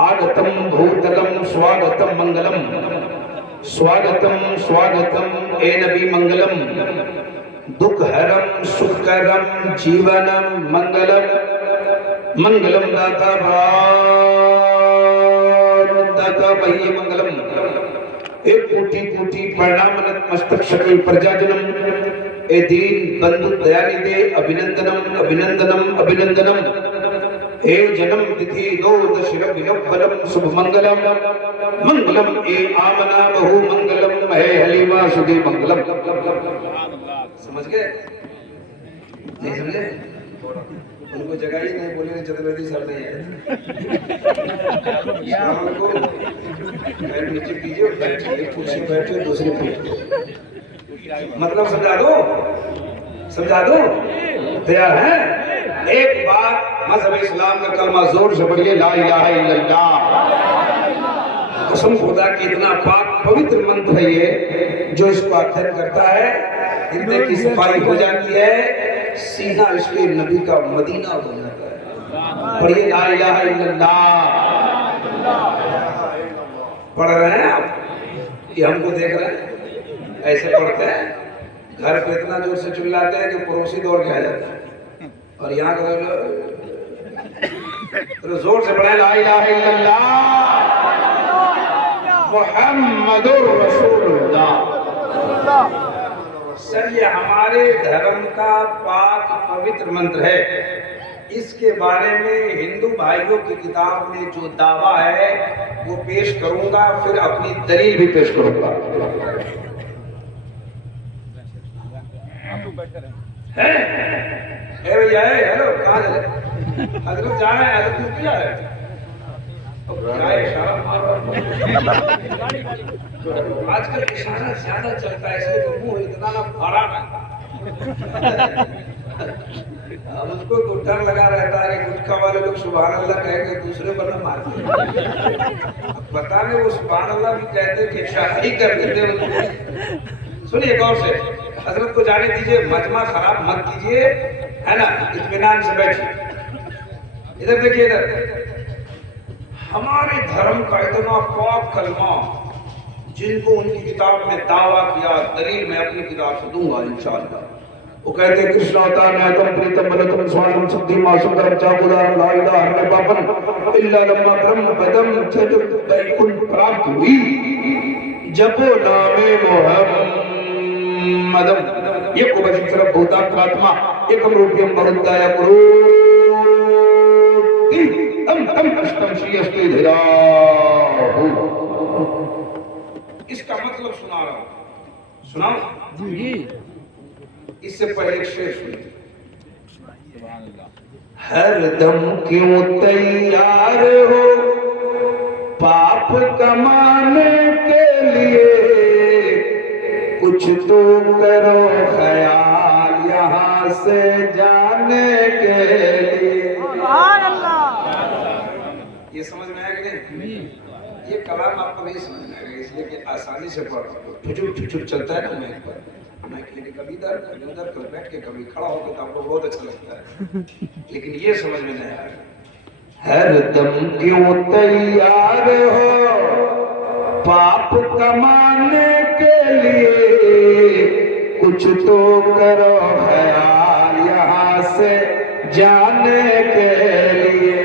आगतम भूतलम स्वागतम मंगलम स्वागतम स्वागतम ए नबी मंगलम दुखहरम सुखकरम जीवनम मंगलम मंगलम दाता दाता भय मंगलम एक कोटि कोटि प्रणाम मस्तक शकल प्रजाजनम ए दीन बंधु दयानिधे अभिनंदनम अभिनंदनम अभिनंदनम हे जन्म तिथि दो दशरथ विलंबलम शुभ मंगलम मंगलम ए आमना बहु मंगलम हे हलीमा सुधी मंगलम। समझ गए? नहीं समझे? उनको जगह ही नहीं बोले चतुर्वेदी सर नहीं है। पैर नीचे कीजिए, बैठिए, कुर्सी बैठे, दूसरी मतलब समझा दो, समझा दो, तैयार है? एक बार मज़हब इस्लाम का कलमा जोर से पढ़िए, ला इलाहा इल्लल्लाह। कसम खुदा की इतना पाक पवित्र मंत्र है ये, जो इसको अध्ययन करता है हृदय की सफाई हो जाती है, सीना इसके नबी का मदीना हो जाता है। पढ़िए ला इलाहा इल्लल्लाह। पढ़ रहे हैं आप? ये हमको देख रहे हैं? ऐसे पढ़ते हैं, घर पे इतना जोर से चिल्लाते हैं कि पड़ोसी दौड़ के आ जाता है। और यहाँ तो जोर से पढ़े ला इलाहा इल्लल्लाह मुहम्मदुर रसूलुल्लाह। सर ये हमारे धर्म का पाक पवित्र मंत्र है। इसके बारे में हिंदू भाइयों की किताब में जो दावा है वो पेश करूंगा, फिर अपनी दलील भी पेश करूंगा। है भैया, हेलो, कहाँ जा रहे? हजरत जा रहे हैं, हजरत क्यों जा रहे हैं? आजकल इशारा ज्यादा चलता है, इसलिए तो मुंह इतना ना भरा रहता। मुझको तो डर लगा रहता है कि गुटखा वाले लोग सुभान अल्लाह कहेंगे, दूसरे पर न मारते। पता नहीं वो सुभान अल्लाह भी कहते कि इशारा ही कर देते। सुनिए गौर से, हजरत को जाने दीजिए, मजमा खराब मत कीजिए, है ना? इत्मीनान से बैठिए। इधर देखिए, इधर हमारे धर्म का इतना पाक कलमा जिनको उनकी किताब में दावा किया, दलील मैं अपनी किताब से दूंगा इंशाअल्लाह। वो कहते हैं कृष्ण अवतार न्यायतम प्रीतम बलतम स्वानम सिद्धि मासुंदरम चाकुदार ला इलाहा हरने पापन इल्ला लम्मा ब्रह्म पदम चतु वैकुंठ प्राप्त हुई जपो नामे मोहम्मदम ये को बचित्र भूतात्मा एकम रूपयम बहुदाय गुरु तम तम अष्टम श्रीयस्ते धीराहु। इसका मतलब सुना रहा हूं, सुनाओ जी। इससे पहले एक शेर सुनिए। हर दम क्यों तैयार हो पाप कमाने के लिए, कुछ तो करो ख्याल यहाँ से जाने के लिए। ये समझ में आया कि नहीं? ये कलाम आपको नहीं समझ में आएगा, इसलिए कि आसानी से पढ़ ठुचुक चलता है ना माइक पर, लेकिन कभी इधर कभी उधर, कभी बैठ के कभी खड़ा होकर, तो आपको बहुत अच्छा लगता है, लेकिन ये समझ में नहीं आएगा। हर दम क्यों तैयार हो पाप कमाने के लिए, कुछ तो करो ख्याल यहाँ से जाने के लिए।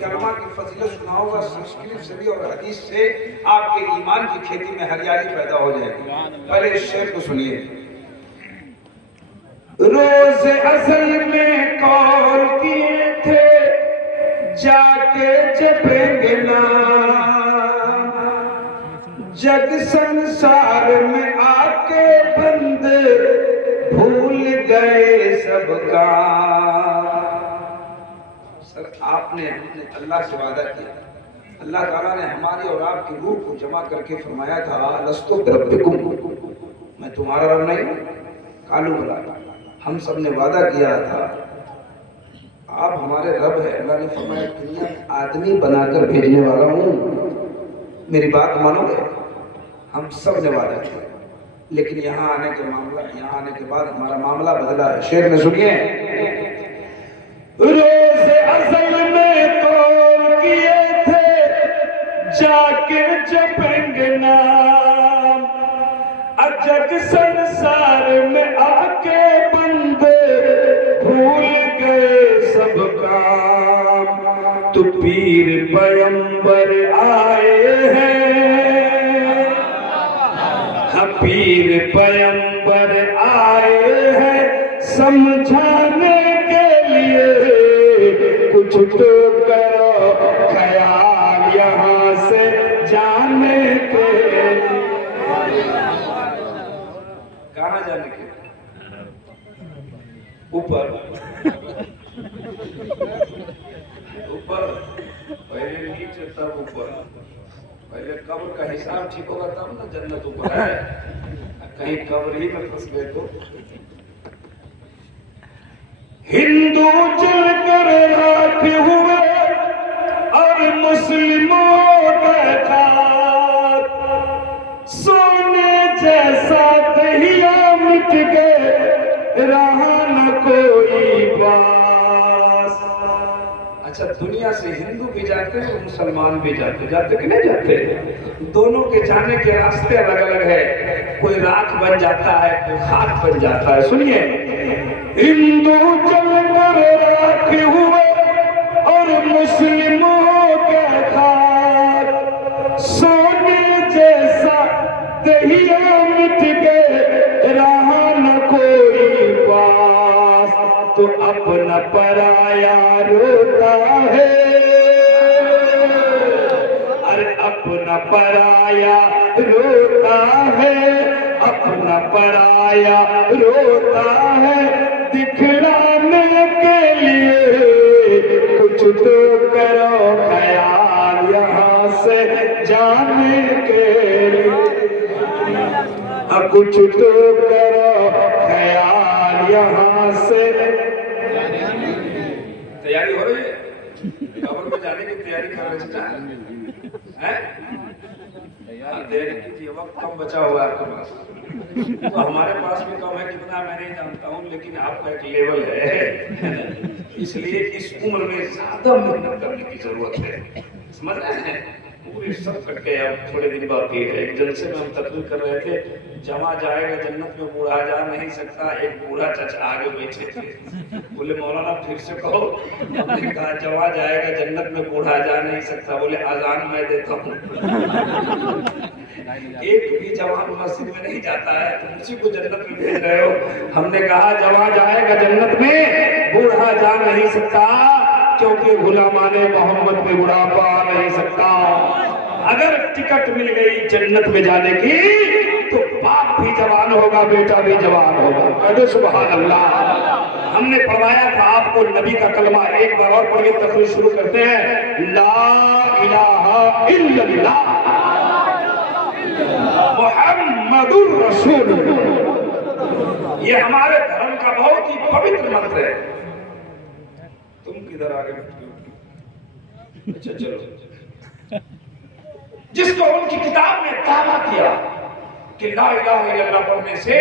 कलमा की फजीलत सुनाऊंगा संस्कृत से भी और हदीस से, आपके ईमान की खेती में हरियाली पैदा हो जाएगी। पहले इस शेर को सुनिए। रोज असल में कॉल किए थे जाके जपेंगे नाम, जग संसार में आके बंदे भूल गए सबका। सर आपने हमने अल्लाह से वादा किया, अल्लाह ताला ने हमारी और आपकी रूह को जमा करके फरमाया था लस्तु बिरब्बिकुम, मैं तुम्हारा रब नहीं हूँ, कालू बोला। हम सब ने वादा किया था आप हमारे रब है। अल्लाह ने फरमाया दुनिया में आदमी बनाकर भेजने वाला हूँ, मेरी बात मानोगे? हम सब ने वादा किया, लेकिन यहाँ आने के बाद हमारा मामला बदला है। शेर में सुनिए। रोज़ असल में तो तो पीर पैगंबर आए हैं, हाँ पीर पैगंबर आए हैं समझाने के लिए, कुछ तो करो ख्याल यहाँ से जाने के। कहाँ जाने के? ऊपर ऊपर, पहले नीचे तब ऊपर। पहले कब्र का हिसाब ठीक होगा तब ना जन्नत ऊपर है। कहीं कब्र ही में फंस गए तो। हिंदू जलकर राख हुए और मुस्लिमों का खाक, सोने जैसा दहिया मिट गए रहा न कोई पास। अच्छा, दुनिया से हिंदू भी जाते हैं और मुसलमान भी जाते कि नहीं जाते? दोनों के जाने के रास्ते अलग अलग है। कोई राख बन जाता है, कोई खाक बन जाता है। सुनिए, हिंदू जलकर राख हुए और मुस्लिमों के खाक, सोने जैसा दहिया मिट गए रहा न कोई पास। तो अपना पराया रोता है, अरे अपना पराया रोता है, अपना पराया रोता है, दिखलाने के लिए कुछ तो करो ख्याल यहाँ से जाने के लिए, कुछ तो करो ख्याल यहाँ से। तैयारी हो रही है? कब्र में जाने की तैयारी कर रहे हैं? तैयारी कीजिए, वक्त कम बचा हुआ है आपके पास। तो हमारे पास भी कम है, कितना मैं नहीं जानता हूँ, लेकिन आपका एक लेवल है, इसलिए इस उम्र में ज्यादा मेहनत करने की जरूरत है। समझ रहे हैं? पूरी सब करके अब थोड़े दिन बाकी है। एक जलसे में हम तकरीर कर रहे थे, जमा जाएगा जन्नत में बूढ़ा जा नहीं सकता। एक बूढ़ा चाचा आगे बैठे थे, बोले मौलाना फिर से कहो। हमने कहा जमा जाएगा जन्नत में बूढ़ा जा नहीं सकता। बोले अजान मैं देता हूँ। एक भी जवान मस्जिद में नहीं जाता है, तुम उसी को जन्नत में भेज रहे हो। हमने कहा जमा जाएगा जन्नत में बूढ़ा जा नहीं सकता, क्योंकि गुलामाने मोहम्मद में बुढ़ापा आ नहीं सकता। अगर टिकट मिल गई जन्नत में जाने की, तो बाप भी जवान होगा, बेटा भी जवान होगा। कहते सुभान अल्लाह। हमने पढ़वाया था आपको नबी का कलमा, एक बार और पढ़िए, तकरीर शुरू करते हैं। ला इलाहा इल्लल्लाह मुहम्मदुर रसूलुल्लाह। ये हमारे धर्म का बहुत ही पवित्र मंत्र है। तुम किधर आगे बैठे हो? अच्छा चलो। जिसको उनकी किताब में दावा किया कि ला इलाहा इल्लल्लाह पढ़ने से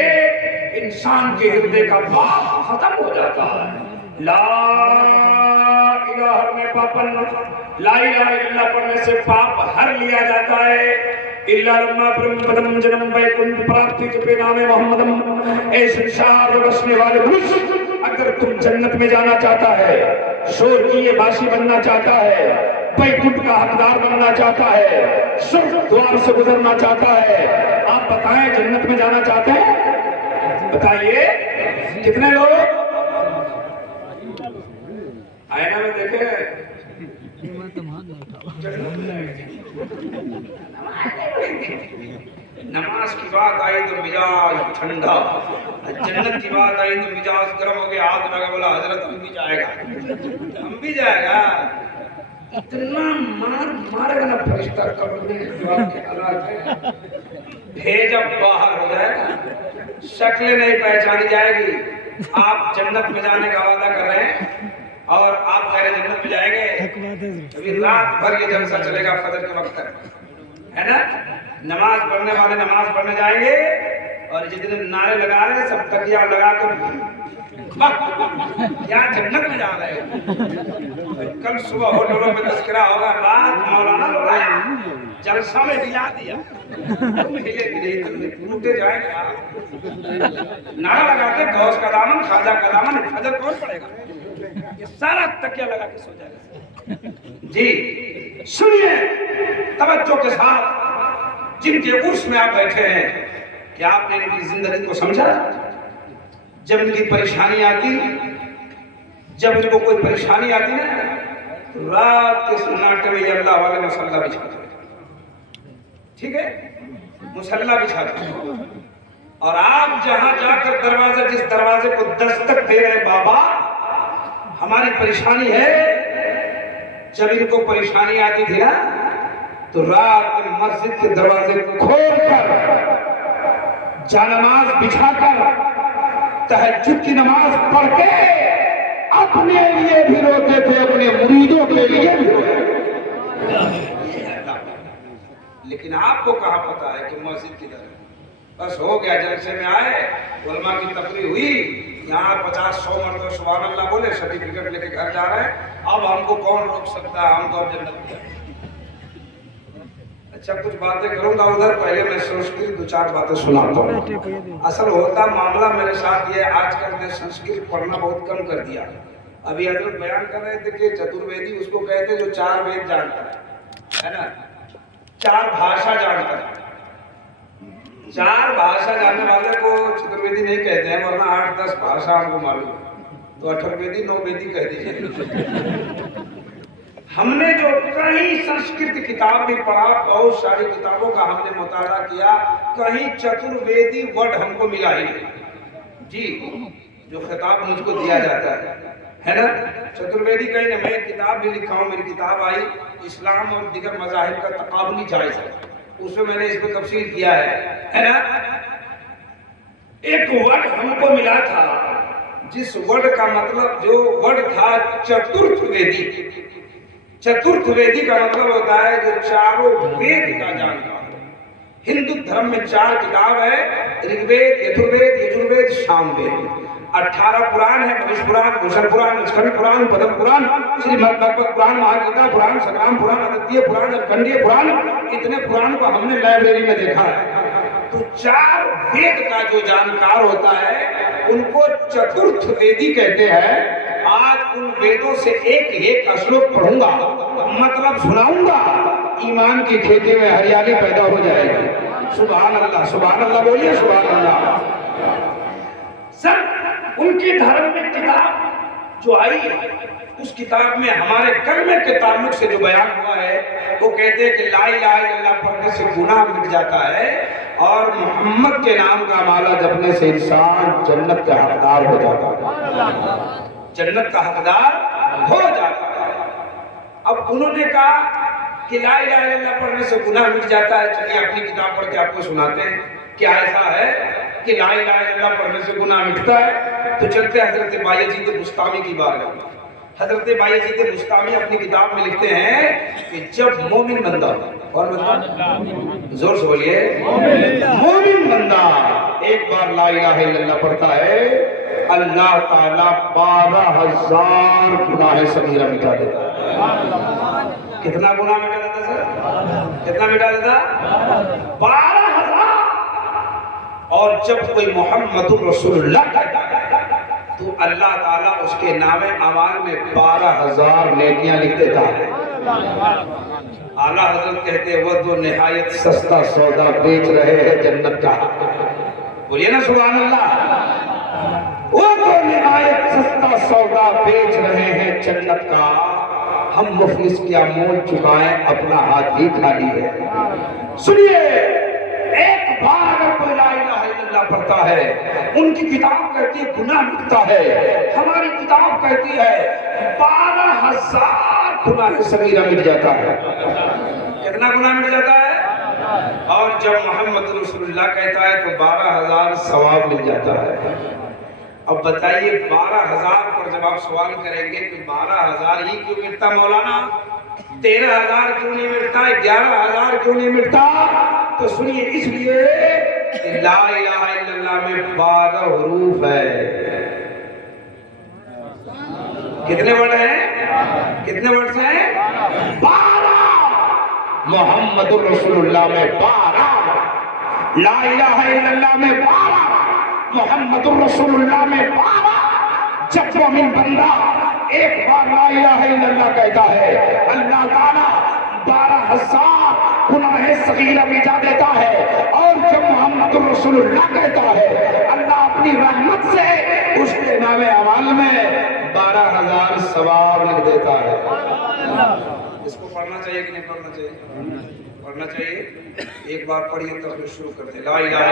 इंसान के हृदय का पाप खत्म हो जाता है। ला इलाहा में पापन, ला इलाहा इल्लल्लाह पढ़ने से पाप हर लिया जाता है। इल्ला लम्मा ब्रह्मपदम जन्म वैकुंठ प्राप्ति के नामे मोहम्मदम। ए संसार में बसने वाले पुरुष, अगर तुम जन्नत में जाना चाहता है, शोर की ये बाशी बनना चाहता है, वैकुंठ का हकदार बनना चाहता है, स्वर्ग द्वार से गुजरना चाहता है, आप बताएं जन्नत में जाना चाहते हैं? बताइए कितने लोग? आईना में देखे, नमाज की बात आई तो मिजाज ठंडा, जन्नत की बात आई तो मिजाज गर्म हो गया। हाथ लगा, बोला हजरत हम भी जाएगा, हम भी जाएगा। इतना मारेगा ना फरिश्ता कब्र में, बात के हालात है। भेजा बाहर हो जाएगा, शक्ल नहीं पहचानी जाएगी। आप जन्नत में जाने का वादा कर रहे हैं और आप कह रहे जन्नत में जाएंगे। अभी रात भर ये जलसा चलेगा, फजर के वक्त तक, है ना? नमाज पढ़ने वाले नमाज पढ़ने जाएंगे और जितने नारे लगा रहे हैं सब तकिया लगा कर क्या जन्नत में जा रहे हो। कल सुबह होटलों में तस्करा होगा, रात मौलाना लोग जलसा में हिला दिया, तुम हिले भी नहीं, टूटे जाएगा। नारा लगाते गौस का दामन, खाजा का दामन, फजर कौन पड़ेगा? ये सारा तकिया लगा के सो जाएगा। जी सुनिए तवज्जो के साथ, जिनके उर्स में आप बैठे हैं, क्या आपने इनकी जिंदगी को समझा? जब इनकी परेशानी आती, जब इनको कोई परेशानी आती ना, तो रात के सन्नाटे में ये अल्लाह वाले मुसल्ला बिछाते, ठीक है, मुसल्ला बिछाते। और आप जहां जाकर दरवाजा, जिस दरवाजे को दस्तक दे रहे बाबा हमारी परेशानी है, जब इनको परेशानी आती थी ना, तो रात में मस्जिद के दरवाजे को खोलकर, जानमाज बिछाकर, तहज्जुद की नमाज पढ़ के अपने लिए भी रोते थे, अपने मुरीदों के लिए भी रोते थे। लेकिन आपको कहां पता है कि मस्जिद किधर है? बस हो गया, जलसे में आए, उलमा की तकरीर हुई, यहाँ 50-100 मरतबा सुभान अल्लाह बोले, सर्टिफिकेट लेके घर जा रहे हैं। अब हमको कौन रोक सकता है? हम तो अब जन्नत में। अच्छा कुछ बातें करूंगा उधर, पहले मैं संस्कृत 2-4 बातें सुनाता हूँ। असल होता मामला मेरे साथ ये, आजकल मैं संस्कृत पढ़ना बहुत कम कर दिया। अभी हजरत बयान कर रहे थे कि चतुर्वेदी उसको कहते जो 4 वेद जानता है ना, 4 भाषा जानता है। 4 भाषा जानने वाले को चतुर्वेदी नहीं कहते हैं, वरना 8-10 भाषा हमको मालूम है, तो अठर्वेदी 9 वेदी कह दीजिए। हमने जो कहीं संस्कृत किताब भी पढ़ा, बहुत सारी किताबों का हमने मुताला किया, कहीं चतुर्वेदी वर्ड हमको मिला ही नहीं जी, जो खिताब मुझको दिया जाता है ना, चतुर्वेदी कहीं नहीं। मैं किताब भी लिखा हूँ, मेरी किताब आई इस्लाम और दिगर मज़ाहिब का तकाबुली जायज़ है, उसमें मैंने इसको तफसील किया है ना। एक वर्ड हमको मिला था, जिस वर्ड का मतलब, जो वर्ड था चतुर्थवेदी। चतुर्थवेदी का मतलब होता है जो चारों वेद का जानकार हो। हिंदू धर्म में 4 किताब है, ऋग्वेद, यजुर्वेद, यजुर्वेद, सामवेद। 18 पुराण है, भविष्य पुराण, भूषण पुराण, स्कंद पुराण, पद्म पुराण, श्रीमद्भागवत पुराण, महागीता पुराण, संग्राम पुराण, अद्वितीय पुराण, अखंडीय पुराण। इतने पुराण को हमने लाइब्रेरी में देखा है। तो 4 वेद का जो जानकार होता है उनको चतुर्थ वेदी कहते हैं। आज उन वेदों से एक श्लोक पढ़ूंगा, मतलब सुनाऊंगा, ईमान की खेती में हरियाली पैदा हो जाएगी। सुभान अल्लाह, सुभान अल्लाह बोलिए, सुभान अल्लाह। सर उनकी धर्म में किताब जो आई है, उस किताब में हमारे कलमे के ताल्लुक से जो बयान हुआ है, वो कहते हैं कि ला इलाहा इल्लल्लाह पढ़ने से गुनाह मिट जाता है और मोहम्मद के नाम का माला जपने से इंसान जन्नत का हकदार हो जाता है, जन्नत का हकदार हो जाता है। अब उन्होंने कहा कि ला इलाहा इल्लल्लाह पढ़ने से गुनाह मिट जाता है। चलिए अपनी किताब पढ़ के आपको सुनाते हैं क्या ऐसा है कि ला इलाहा इल्लल्लाह पढ़ने से गुनाह मिटता है। तो चलते हजरत बायजीद बुस्तामी की बात है। हजरत बायजीद बुस्तामी अपनी किताब में लिखते हैं कि जब मोमिन बंदा, और बंदा जोर से बोलिए, मोमिन बंदा एक बार ला इलाहा इल्लल्लाह पढ़ता है, अल्लाह ताला 12,000 गुनाह सगीरा मिटा देता है। कितना गुनाह मिटा देता सर? कितना मिटा देता? 12,000। और जब कोई मोहम्मदुर रसूलुल्लाह तो अल्लाह ताला उसके नामे अमाल में 12,000 नेकियां लिख देता है। आला हजरत कहते हैं वो तो निहायत सस्ता सौदा बेच रहे हैं जन्नत का। बोलिए ना सुभान अल्लाह। वो तो निहायत सस्ता सौदा बेच रहे हैं जन्नत का। हम मुफलिस क्या मोल चुकाएं, अपना हाथ ही खाली है। सुनिए, एक बार अगर कोई ला इलाहा इल्लल्लाह पढ़ता है, उनकी किताब कहती है गुनाह मिटता है, हमारी किताब कहती है 12,000 गुनाह सगीरा मिट जाता है। कितना गुनाह मिट जाता है? और जब मोहम्मद रसूलुल्लाह कहता है तो 12,000 सवाब मिल जाता है। अब बताइए 12,000 पर जब आप सवाल करेंगे कि 12,000 ही क्यों मिलता मौलाना, 13,000 क्यों नहीं मिलता, 11,000 क्यों नहीं मिलता? तो सुनिए, इसलिए कि ला इलाहा इल्लल्लाह में 12 हरूफ है। कितने वर्ड हैं? कितने वर्ड हैं? 12। मोहम्मदुर रसूलुल्लाह में 12, ला इलाहा इल्लल्लाह में 12, मोहम्मदुर रसूलुल्लाह में 12। जब मोमिन बंदा एक बार ला इलाहा इल्लल्लाह कहता है, अल्लाह सगीरा मिटा देता है। और जब मोहम्मद रसूलुल्लाह कहता है, अल्लाह अपनी रहमत से उसके नामे अमाल में 12,000 सवाब लिख देता है। इसको पढ़ना चाहिए कि नहीं पढ़ना चाहिए? पढ़ना चाहिए। एक बार पढ़िए तो फिर शुरू करते हैं। ला इलाहा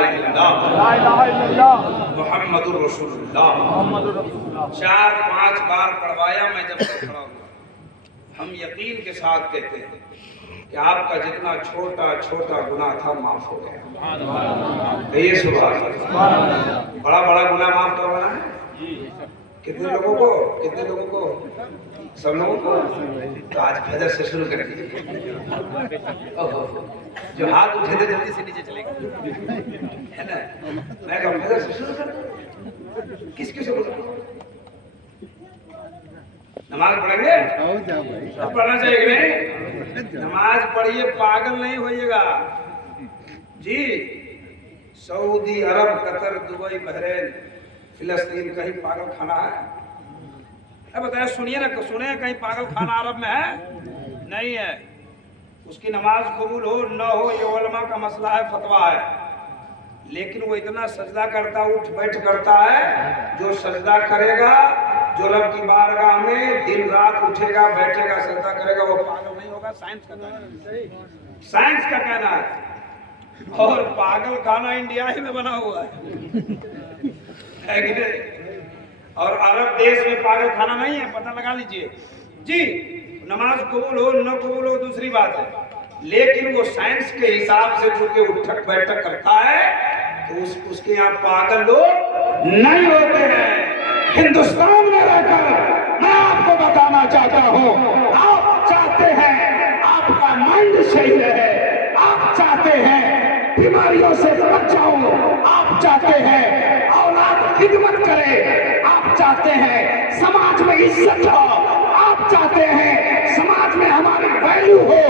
इल्लल्लाह मुहम्मदुर रसूलुल्लाह। 4-5 बार पढ़वाया मैं जब से खड़ा हुआ। हम यकीन के साथ कहते हैं कि आपका जितना छोटा छोटा गुनाह था माफ हो गया। कहिए सुभान अल्लाह। बड़ा बड़ा गुनाह माफ करवाना है। कितने लोगों को? कितने लोगों को? सब लोगों को। तो आज फजर से शुरू कर दीजिए। जो हाथ उठे थे जल्दी से नीचे चले गए, है ना? मैं कहूँ फजर से शुरू कर। किस किस को नमाज पढ़ेंगे? पढ़ना चाहिए कि नहीं? नमाज पढ़िए, पागल नहीं होइएगा जी। सऊदी अरब, कतर, दुबई, बहरीन, फिलिस्तीन कहीं पागल खाना है? बताया, सुनिए ना, सुने कहीं पागल खाना अरब में है? नहीं है। उसकी नमाज कबूल हो न हो ये उलमा का मसला है, फतवा है। लेकिन वो इतना सजदा करता, उठ बैठ करता है। जो सजदा करेगा, जो रब की बारगाह में दिन रात उठेगा, बैठेगा, सजदा करेगा, वो पागल नहीं होगा। साइंस का कहना है, साइंस का कहना है। और पागल खाना इंडिया ही में बना हुआ है कि नहीं? और अरब देश में पागल खाना नहीं है, पता लगा लीजिए जी। नमाज कबूल हो न कबूल हो दूसरी बात है, लेकिन वो साइंस के हिसाब से चूंकि उठक बैठक करता है तो उसके यहाँ पागल लोग नहीं होते हैं। हिंदुस्तान में रहकर मैं आपको बताना चाहता हूँ, आप चाहते हैं आपका माइंड सही रहे, आप चाहते हैं बीमारियों से बच जाओ, आप चाहते हैं औलाद खिदमत करे, आप चाहते हैं समाज में इज्जत हो, आप चाहते हैं समाज में हमारी वैल्यू हो,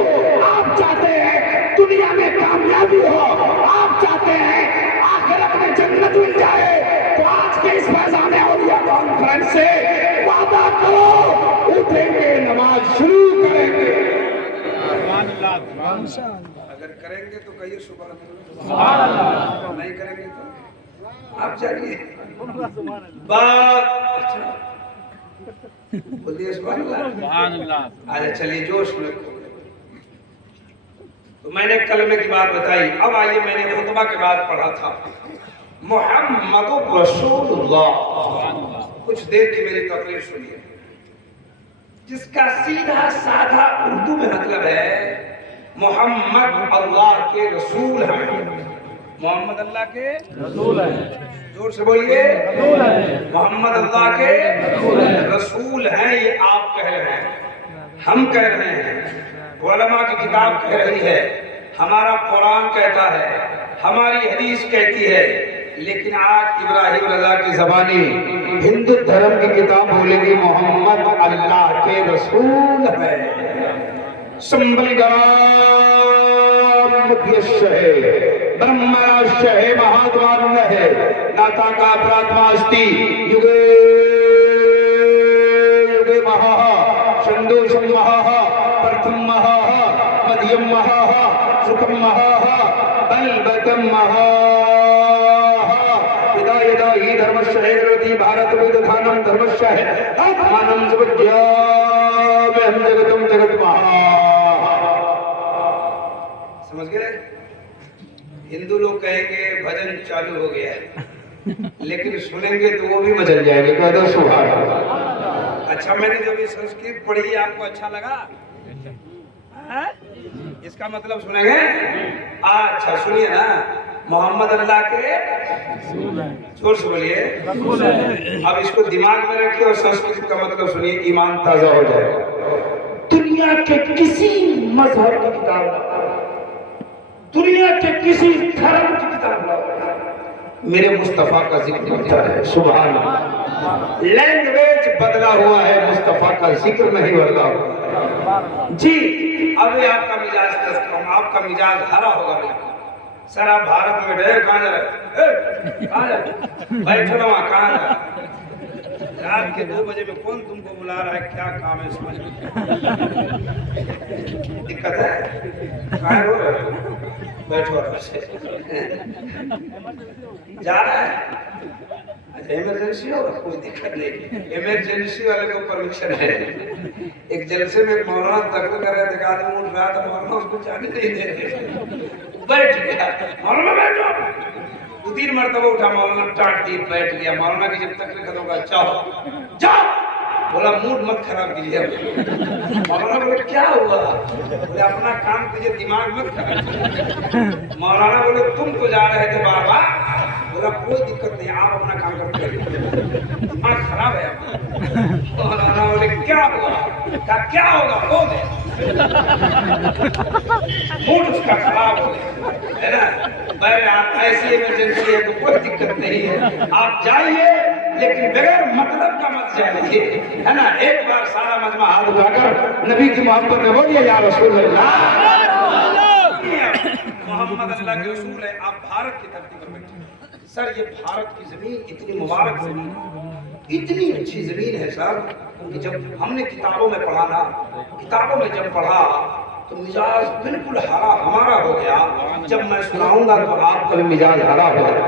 आप चाहते हैं दुनिया में कामयाबी हो, आप चाहते हैं आखिरत में जन्नत मिल जाए, तो आज के इस फैजाने औलिया कॉन्फ्रेंस से वादा करो, उठेंगे, नमाज शुरू करेंगे। अगर करेंगे तो कहिए सुभान अल्लाह, नहीं करेंगे तो आप जानिए बात। अच्छा बोलिए सुभान अल्लाह। अच्छा चलिए जोश में। तो मैंने कलमे की बात बताई। अब आइए, मैंने खुतबा के बाद पढ़ा था मुहम्मदुर रसूलुल्लाह। कुछ देर की मेरी तकरीर सुनिए, जिसका सीधा साधा उर्दू में मतलब है मोहम्मद अल्लाह के रसूल हैं। मोहम्मद अल्लाह के रसूल हैं। जोर से बोलिए, मोहम्मद अल्लाह के रसूल हैं। ये आप कह रहे हैं, हम कह रहे हैं, उलमा की किताब कह रही है, हमारा कुरान कहता है, हमारी हदीस कहती है। लेकिन आज इब्राहिम रजा की ज़बानी हिंदू धर्म की किताब बोलेगी मोहम्मद अल्लाह के रसूल है। संबल ब्रह्मराश्य है, महात्मा है, नाता का प्रात्मास्ति युगे युगे महा संदोषम महा प्रथम महा मध्यम महा सुखम महा बलबतम महा यदा ही धर्मस्य है भारत विदधानम धर्मस्य है आत्मानं सुविद्यामि हम जगतम जगत महा। समझ गए? हिंदू लोग कहेंगे भजन चालू हो गया है, लेकिन सुनेंगे तो वो भी बदल जाएंगे। कह दो सुभान अल्लाह। अच्छा, मैंने जो भी संस्कृत पढ़ी आपको अच्छा लगा? इसका मतलब सुनेंगे? अच्छा सुनिए ना, मोहम्मद अल्लाह के जोर से बोलिए। अब इसको दिमाग में रखिए और संस्कृत का मतलब सुनिए, ईमान ताजा हो जाएगा। दुनिया के किसी मजहब की किताब, दुनिया के किसी धर्म की किताब मेरे मुस्तफा का जिक्र होता है। सुभान अल्लाह। लैंग्वेज बदला हुआ है, मुस्तफा का जिक्र नहीं बदला हुआ जी। अब आपका मिजाज आपका मिजाज हरा होगा बिल्कुल। सर आप भारत में रहे, कहाँ जा रहे? बैठो ना वहाँ, कहाँ जा रहे? रात के 2 बजे में कौन तुमको बुला रहा है? क्या काम है समझ में? दिक्कत है? कहाँ हो रहे? बैठो आराम से। जा रहा है, अच्छा इमरजेंसी होगा, कोई दिक्कत नहीं, इमरजेंसी वाले को परमिशन है। एक जलसे में मौलाना तकलीफ कर रहे थे, आदमी उठ रहा था, मौलाना उसको जाने नहीं दे रहे, बैठ गया, मौलाना बैठो, 2-3 मरतबा उठा, मौलाना टाट दी, बैठ गया। मौलाना की जब तकलीफ खत्म होगा, जाओ जाओ, बोला मूड मत खराब कीजिए। मौलाना बोले क्या हुआ? बोले अपना काम कीजिए, दिमाग मत खराब कीजिए। मौलाना बोले तुम तो जा रहे थे बाबा। बोला कोई दिक्कत नहीं, आप अपना काम करते रहिए, दिमाग खराब है आपका। मौलाना बोले क्या हुआ? कहा क्या होगा, हो गया, मूड उसका खराब हो गया, है ना। आप ऐसी इमरजेंसी है तो कोई दिक्कत नहीं है, आप जाइए, लेकिन बगैर मतलब का मत जाइए, है ना। एक बार सारा मजमा हाथ उठाकर नबी की मोहब्बत में बोलिए या रसूल अल्लाह। मोहम्मद अल्लाह के रसूल है। आप भारत की धरती पर बैठे सर, ये भारत की जमीन इतनी मुबारक जमीन, इतनी अच्छी जमीन है सर कि जब हमने किताबों में पढ़ा ना, किताबों में जब पढ़ा तो मिजाज बिल्कुल हरा हमारा हो गया। जब मैं सुनाऊंगा तो आपका भी मिजाज हरा हो गया।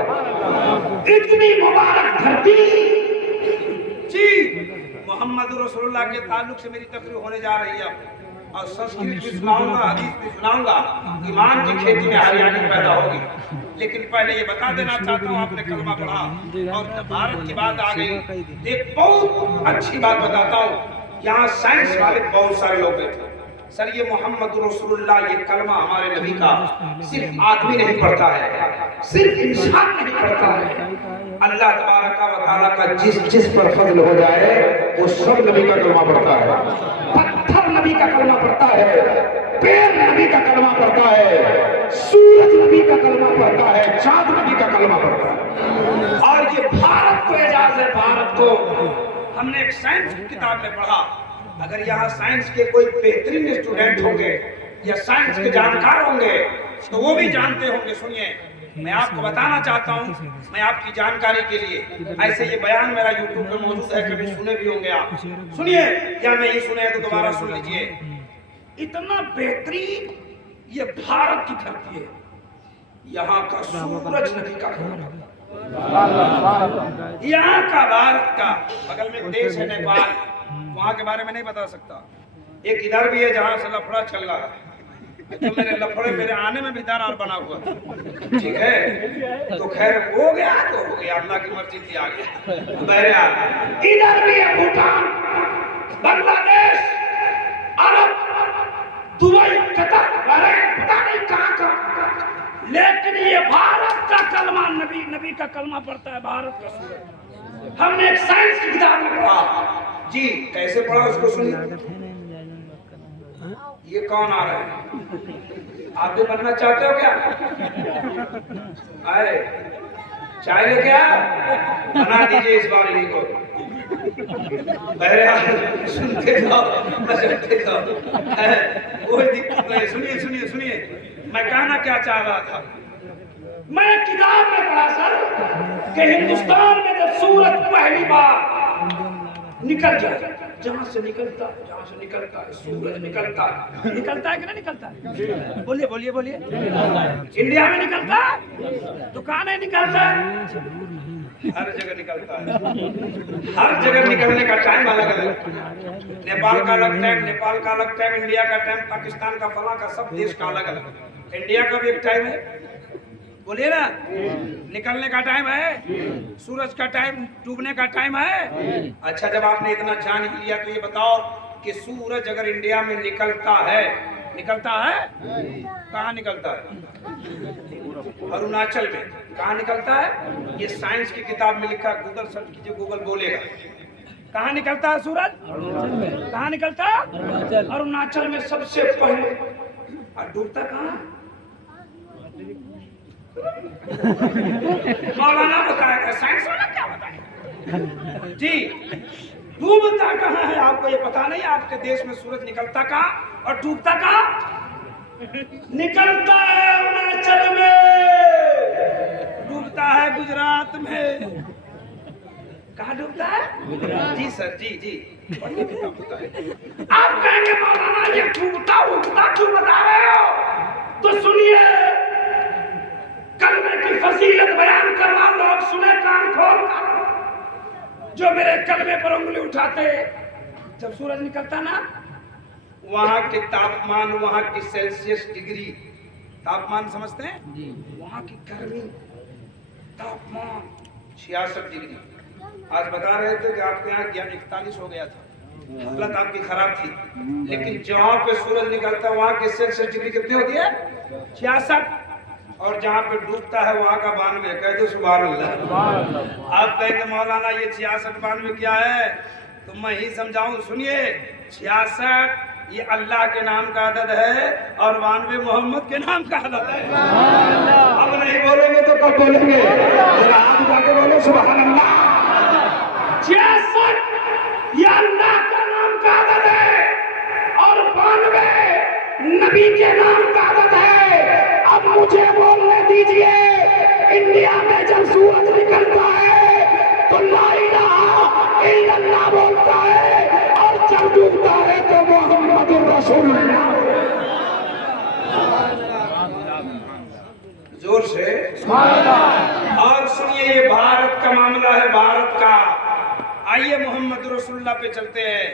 इतनी मुबारक धरती जी। मोहम्मद रसूलुल्लाह के ताल्लुक से मेरी तकरीर होने जा रही है, और संस्कृत भी सुनाऊंगा, हदीस भी सुनाऊंगा, ईमान की खेती में हरियाली पैदा होगी। लेकिन पहले ये बता देना चाहता हूँ, आपने कलमा पढ़ा और भारत की बात आ गई, एक बहुत अच्छी बात बताता हूँ। यहाँ साइंस वाले बहुत सारे लोग बैठे सर, ये मोहम्मद रसूलुल्लाह, ये कलमा हमारे नबी का सिर्फ आदमी नहीं पढ़ता है, सिर्फ इंसान नहीं पढ़ता है। अल्लाह तबारक व तआला का जिस पर फजल हो जाए वो सब नबी का कलमा पढ़ता है। पत्थर नबी का कलमा पढ़ता है, पेड़ नबी का कलमा पढ़ता है, सूरज नबी का कलमा पढ़ता है, चांद नबी का कलमा पढ़ता है। और ये भारत को एजाज है, भारत को। हमने एक साइंस की किताब में पढ़ा, अगर यहाँ साइंस के कोई बेहतरीन स्टूडेंट होंगे या साइंस के जानकार होंगे तो वो भी जानते होंगे। सुनिए, मैं आपको बताना चाहता हूँ, मैं आपकी जानकारी के लिए, ऐसे ये बयान मेरा यूट्यूब पे मौजूद है, कभी सुने भी होंगे आप, सुनिए, या नहीं सुने तो दोबारा सुन लीजिए। इतना बेहतरीन ये भारत की धरती है, यहाँ का सूरज नबी का, यहाँ का भारत का, बगल में देश है नेपाल, वहां के बारे में नहीं बता सकता। एक इधर भी है जहां से लफड़ा चल रहा है, तो मेरे लफड़े मेरे आने में भी दरार बना हुआ था, ठीक है, तो खैर हो गया तो हो गया, अल्लाह की मर्जी थी, आ गया। बहरहाल इधर भी है भूटान, बांग्लादेश, अरब, दुबई, कतर, बहरीन, पता नहीं कहां, लेकिन ये भारत का कलमा, नबी का कलमा पढ़ता है, भारत का सूरज। हमने एक साइंस की किताब में पढ़ा जी, कैसे पढ़ा उसको सुनिए। ये कौन आ रहा है? आप भी बनना चाहते हो क्या? आए चाय लेके आ, बना दीजिए इस बार इन्हीं को। बहरहाल सुनते जाओ, बजते जाओ, कोई दिक्कत नहीं। सुनिए सुनिए सुनिए, मैं कहना क्या चाह रहा था। मैं किताब में पढ़ा सर कि हिंदुस्तान में जब सूरज पहली बार निकल जाए, जहां से निकलता है सूरज निकलता है कि नहीं निकलता है? बोलिए बोलिए बोलिए। इंडिया में निकलता है तो कहाँ नहीं निकलता है? हर जगह निकलता है, हर जगह निकलने का टाइम अलग अलग। नेपाल का अलग टाइम, नेपाल का अलग टाइम, इंडिया का टाइम, पाकिस्तान का, फला का, सब देश का अलग अलग। इंडिया का भी एक टाइम है, बोलिए ना, निकलने का टाइम है, सूरज का टाइम, डूबने का टाइम है। अच्छा, जब आपने इतना जान ही लिया तो ये बताओ कि सूरज अगर इंडिया में निकलता है कहाँ निकलता है? अरुणाचल में। कहाँ निकलता है? ये साइंस की किताब में लिखा, गूगल सर्च कीजिए, गूगल बोलेगा। कहाँ निकलता है सूरज? कहाँ निकलता है? अरुणाचल में सबसे पहले। और डूबता कहाँ? मौलाना बताएगा, साइंस वाला क्या बताएगा जी। डूबता कहाँ है आपको ये पता नहीं? आपके देश में सूरज निकलता कहाँ और डूबता कहाँ? निकलता है अरुणाचल में, डूबता है गुजरात में। कहाँ डूबता है? जी सर, जी जी, बढ़िया किताब बताए। आप कहेंगे मौलाना ये डूबता उगता क्यों बता रहे हो? तो सुनिए, जो मेरे कलमे पर उंगली उठाते, जब सूरज निकलता ना, वहां के तापमान, वहां की सेल्सियस डिग्री, तापमान समझते हैं जी, वहां की गर्मी तापमान 66 डिग्री। आज बता रहे थे कि आपके यहाँ 41 हो गया था, हालत आपकी खराब थी, लेकिन जहां पे सूरज निकलता है वहां की सेल्सियस डिग्री कितनी होती है? 66। और जहाँ पे डूबता है वहां का 92। कह दो सुभान अल्लाह। आप कहेंगे मौलाना ये 66 92 क्या है? तो मैं ही समझाऊं, सुनिए। 66 ये अल्लाह के नाम का अदद है और 92 मोहम्मद के नाम का अदद है। अब नहीं बोलेंगे तो कब बोलेंगे? आप जाके बोलो सुभान अल्लाह। 66 ये अल्लाह का नाम का अदद है और 92 नबी के नाम का अदद है। अब मुझे बोलने दीजिए, इंडिया में जब सूरज निकलता है तो ला इलाहा इल्लल्लाह बोलता है और जब डूबता है तो मोहम्मदुर रसूलुल्लाह। जोर से और सुनिए, ये भारत का मामला है, भारत का। आइए मोहम्मद रसूलुल्लाह पे चलते हैं।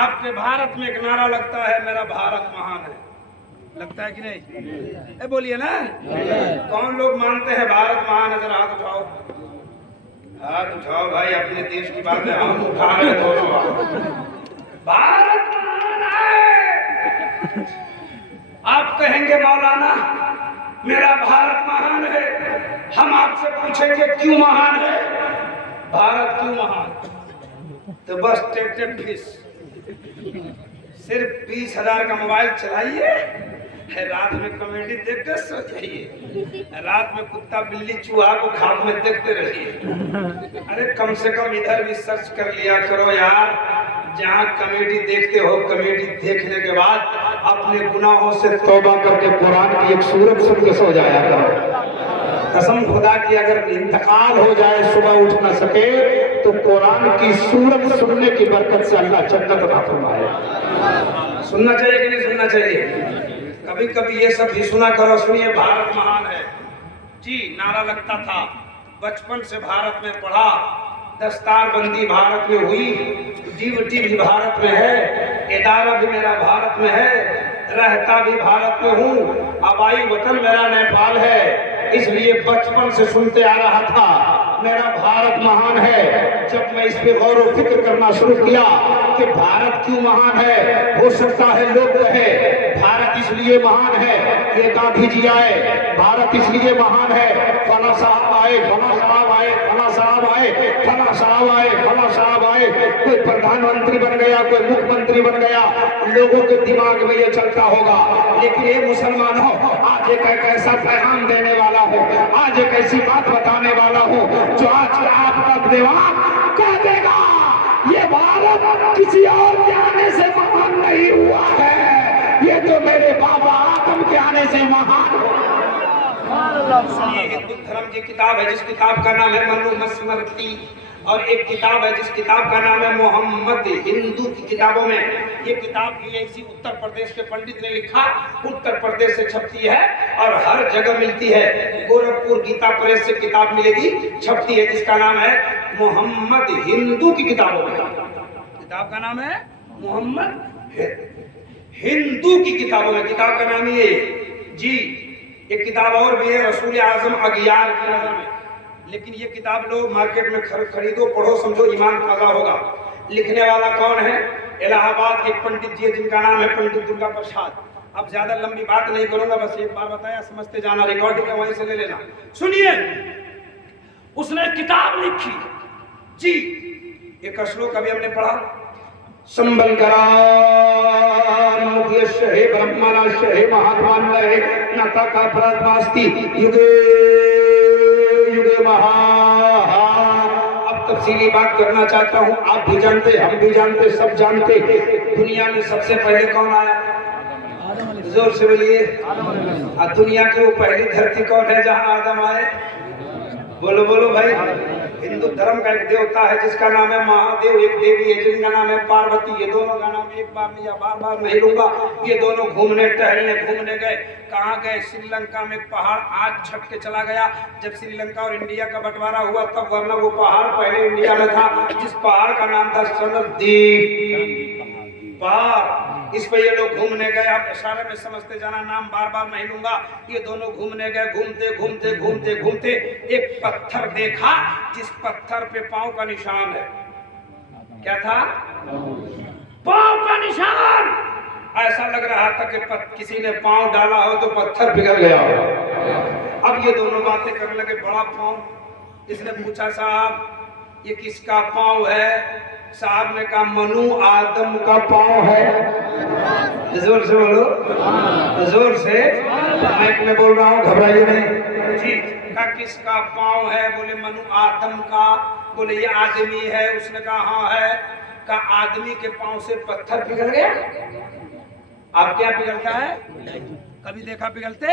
आपके भारत में एक नारा लगता है, मेरा भारत महान है। लगता है कि नहीं? ए बोलिए ना, कौन लोग मानते हैं भारत महान है? जरा हाथ उठाओ, हाथ उठाओ भाई, अपने देश की बात है, हम उठा रहे हैं दोनों। भारत महान है। आप कहेंगे मौलाना मेरा भारत महान है, हम आपसे पूछेंगे क्यों महान है? भारत क्यों महान? तो बस टेक फीस, सिर्फ 20,000 का मोबाइल चलाइए, रात में कॉमेडी देख कर सो जाइए, रात में कुत्ता बिल्ली चूहा को खाब में देखते रहिए। अरे कम से कम इधर भी सर्च कर लिया करो यार, जहाँ कॉमेडी देखते हो, कॉमेडी देखने के बाद अपने गुनाहों से तौबा करके कुरान की एक सूरत सुन के सो जाया करो। कसम खुदा की, अगर इंतकाल हो जाए, सुबह उठ न सके, तो कुरान की सूरत सुनने की बरकत से अल्लाह जन्नत अता फरमाए। सुनना चाहिए कि नहीं सुनना चाहिए? कभी कभी ये सब भी सुना करो। सुनिए, भारत महान है जी, नारा लगता था, बचपन से भारत में पढ़ा, दस्तारबंदी भारत में हुई, ड्यूटी भी भारत में है, इदारा भी मेरा भारत में है, रहता भी भारत में हूँ, आबाई वतन मेरा नेपाल है। इसलिए बचपन से सुनते आ रहा था मेरा भारत महान है। जब मैं इस पे गौर व फिक्र करना शुरू किया कि भारत क्यों महान है, हो सकता है लोग कहे भारत इसलिए महान है, ये गांधी जी आए, भारत इसलिए महान है, फला साहब आए, फला साहब आए, फला साहब आए, फला साहब आए, फला साहब आए, कोई प्रधानमंत्री बन गया, कोई मुख्यमंत्री बन गया, लोगों के दिमाग में ये चलता होगा। लेकिन ये मुसलमान हो, आज एक ऐसा पैगाम देने वाला हो, आज एक ऐसी बात बताने वाला हो जो आज आपका दिमाग कह देगा ये भारत किसी और के आने से महान नहीं हुआ है, ये तो मेरे बाबा आदम के आने से महान हुआ। हिंदू धर्म की किताब है जिस किताब का नाम है मनुस्मृति, और एक किताब है जिस किताब का नाम है मोहम्मद। हिंदू की किताबों में ये किताब इसी उत्तर प्रदेश के पंडित ने लिखा, उत्तर प्रदेश से छपती है और हर जगह मिलती है। गोरखपुर गीता प्रेस से किताब मिलेगी, छपती है, जिसका नाम है मोहम्मद। हिंदू की किताबों में किताब का नाम है मोहम्मद। हिंदू की किताबों में किताब का नाम ये जी। एक किताब और भी है, रसूल आजम अगियार की नजर में, लेकिन ये किताब लोग मार्केट में खरीदो, पढ़ो, समझो, ईमान ताजा होगा। लिखने वाला कौन है? इलाहाबाद के एक पंडित जी जिनका नाम है पंडित दुर्गा प्रसाद। अब ज्यादा लंबी बात नहीं करूंगा, बस एक बार बताया, समझते जाना, रिकॉर्डिंग है वहीं से ले लेना। सुनिए, उसने किताब लिखी जी, एक श्लोक अभी हमने पढ़ा, संबल शहे ब्रह्मण शहे महात्मान नता का प्रास्ति युगे युगे महा। अब तफसीली बात करना चाहता हूँ, आप भी जानते, हम भी जानते, सब जानते, दुनिया में सबसे पहले कौन आया? जोर से बोलिए। दुनिया की वो पहली धरती कौन है जहाँ आदम आए? बोलो बोलो भाई, हिंदू धर्म का एक देवता है जिसका नाम है महादेव, एक देवी है जिनका नाम है पार्वती। ये दोनों का नाम एक बार लिया बार बार नहीं लूंगा। ये दोनों घूमने घूमने गए। कहाँ गए? श्रीलंका में एक पहाड़ आज छट के चला गया। जब श्रीलंका और इंडिया का बंटवारा हुआ तब, वरना वो पहाड़ पहले इंडिया में था, जिस पहाड़ का नाम था सरदीप पहाड़। इस पे ये लोग घूमने गए। आप इशारे में समझते जाना, नाम बार बार नहीं लूंगा। ये दोनों घूमने गए। घूमते एक पत्थर देखा, जिस पत्थर पे पांव का निशान है। क्या था? पांव का निशान। ऐसा लग रहा था कि किसी ने पांव डाला हो तो पत्थर पिघल गया हो। अब ये दोनों बातें करने लगे। बड़ा पांव। इसने पूछा, साहब ये किसका पांव है? साहब ने कहा, मनु आदम का पांव है। जोर से बोलो, जोर से। माइक में बोल रहा हूँ, घबराइए नहीं जी। का किसका पांव है? बोले मनु आदम का। बोले ये आदमी है? उसने कहा हाँ है। का आदमी के पांव से पत्थर पिघल गया? आप क्या पिघलता है? कभी देखा पिघलते?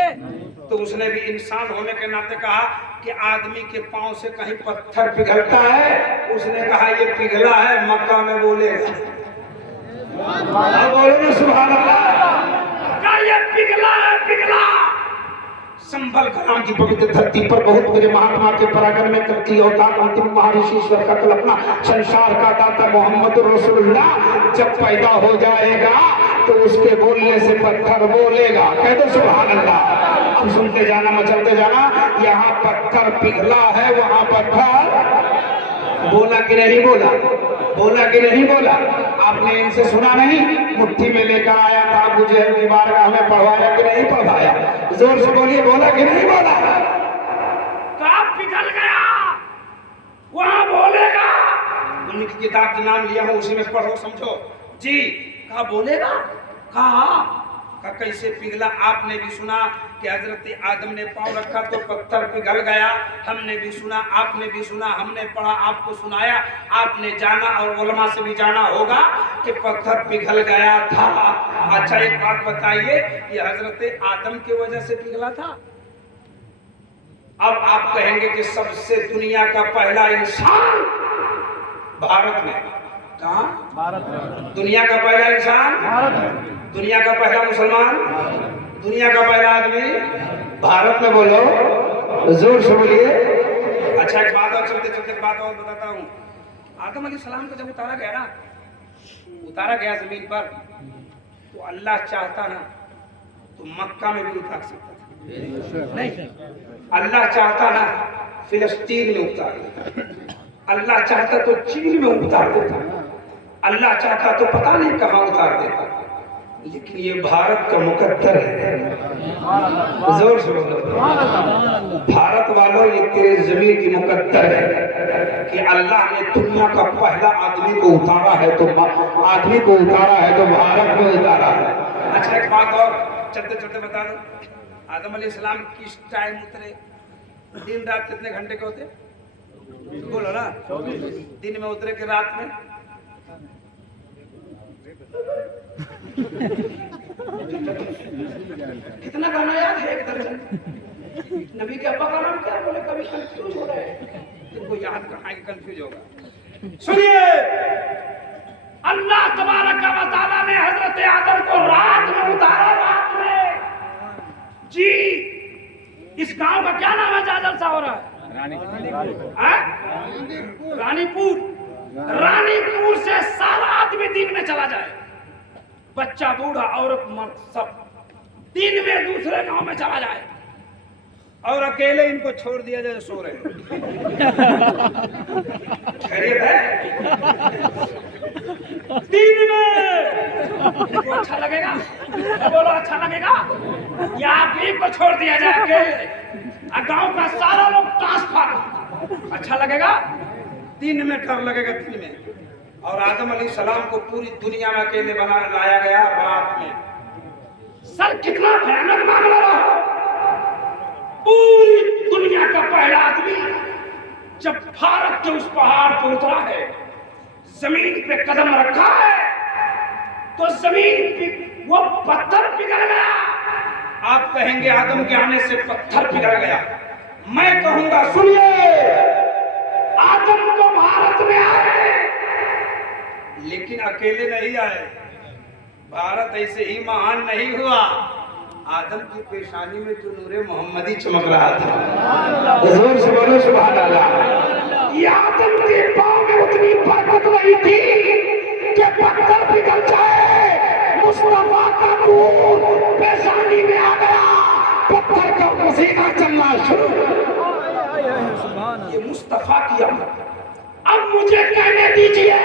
तो उसने भी इंसान होने के नाते कहा कि आदमी के पांव से कहीं पत्थर पिघलता है? उसने कहा ये पिघला है, मक्का में बोलेगा। बोलो ना सुभान अल्लाह। ये पिघला है, पिघला। संभल ग्राम की पवित्र धरती पर बहुत बड़े महात्मा के पराक्रम में कल की अवतार अंतिम महर्षि ईश्वर का कल्पना संसार का दाता मोहम्मद रसूलुल्लाह जब पैदा हो जाएगा तो उसके बोलने से पत्थर बोलेगा। कह दो सुभान अल्लाह। अब सुनते जाना, मचलते जाना। यहाँ पत्थर पिघला है, वहां पत्थर बोला कि नहीं बोला? बोला कि नहीं बोला? आपने इनसे सुना नहीं? मुट्ठी में लेकर आया था अबू जहल की बारगाह में, पढ़वाया कि नहीं पढ़वाया? जोर से बोलिए, बोला कि नहीं बोला? कब पिघल गया वहां बोलेगा। उनकी किताब का नाम लिया हूं, उसी में पढ़ो समझो जी। कहा बोलेगा? कहा कैसे पिघला? आपने भी सुना कि हजरत आदम ने पांव रखा तो पत्थर पिघल गया। हमने भी सुना, आपने भी सुना, हमने पढ़ा, आपको सुनाया, आपने जाना और उलमा से भी जाना होगा कि पत्थर पिघल गया था। अच्छा एक बात बताइए, ये हजरत आदम की वजह से पिघला था? अब आप कहेंगे कि सबसे दुनिया का पहला इंसान भारत में। कहाँ? भारत में। दुनिया का पहला इंसान भारत में। दुनिया का पहला मुसलमान, दुनिया का पहला आदमी भारत में। बोलो, जोर से बोलिए। अच्छा एक बात और, चलते चलते बात और बताता हूँ। आदम अलैहिस्सलाम को जब उतारा गया ना, उतारा गया जमीन पर, तो अल्लाह चाहता ना तो मक्का में भी उतार सकता था। नहीं, अल्लाह चाहता ना फिलिस्तीन में उतार देता। अल्लाह चाहता तो चीन में उतार देता। अल्लाह चाहता तो पता नहीं कहाँ उतार देता। लेकिन ये भारत का मुकद्दर है। जोर से बोलो, भारत वालों ये तेरे जमीन की मुकद्दर है कि अल्लाह ने दुनिया का पहला आदमी को उतारा है, तो आदमी को उतारा है तो भारत में उतारा है। अच्छा एक बात और चलते चलते बता दो, आदम अलैहिस्सलाम किस टाइम उतरे? दिन रात कितने घंटे के होते? बोलो ना। दिन में उतरे कि रात में? कितना गाना याद है? एक दर्जन। नबी के अब्बा का नाम क्या? बोले कभी कंफ्यूज हो रहे हैं। तुमको याद कहाँ है कि कंफ्यूज होगा? सुनिए, अल्लाह तबारक व तआला ने हजरत आदम को रात में उतारा। रात में जी। इस गांव का क्या नाम है? जाजल सा हो रहा है रानीपुर। रानीपुर से सारा आदमी दिन में चला जाए, बच्चा बूढ़ा औरत मर्द सब दिन में दूसरे गांव में चला जाए और अकेले इनको छोड़ दिया जाए, सो रहे। खैरियत है? दिन में इनको अच्छा लगेगा? बोलो अच्छा लगेगा? या आप ही को छोड़ दिया जाए अकेले, गांव का सारा लोग ट्रांसफर, अच्छा लगेगा? दिन में डर लगेगा, दिन में। और आदम अलैहिस्सलाम को पूरी दुनिया में अकेले बना लाया गया रात में। सर कितना भयानक मामला रहा। पूरी दुनिया का पहला आदमी जब भारत के उस पहाड़ पर उतरा है, जमीन पे कदम रखा है, तो जमीन पे वो पत्थर पिघल गया। आप कहेंगे आदम के आने से पत्थर पिघल गया। मैं कहूंगा सुनिए, आदम को भारत में आए, लेकिन अकेले नहीं आए। भारत ऐसे ही महान नहीं हुआ, आदम की पेशानी में तो नूरे मोहम्मदी चमक रहा था। हुजूर से बोलो सुभान अल्लाह। ये आदम के पांव में उतनी बरकत नहीं थी कि पत्थर पिघल जाए, मुस्तफा का नूर पेशानी में आ गया, पत्थर का पसीना चलना शुरू। ये मुस्तफा की आमद। अब मुझे कहने दीजिए,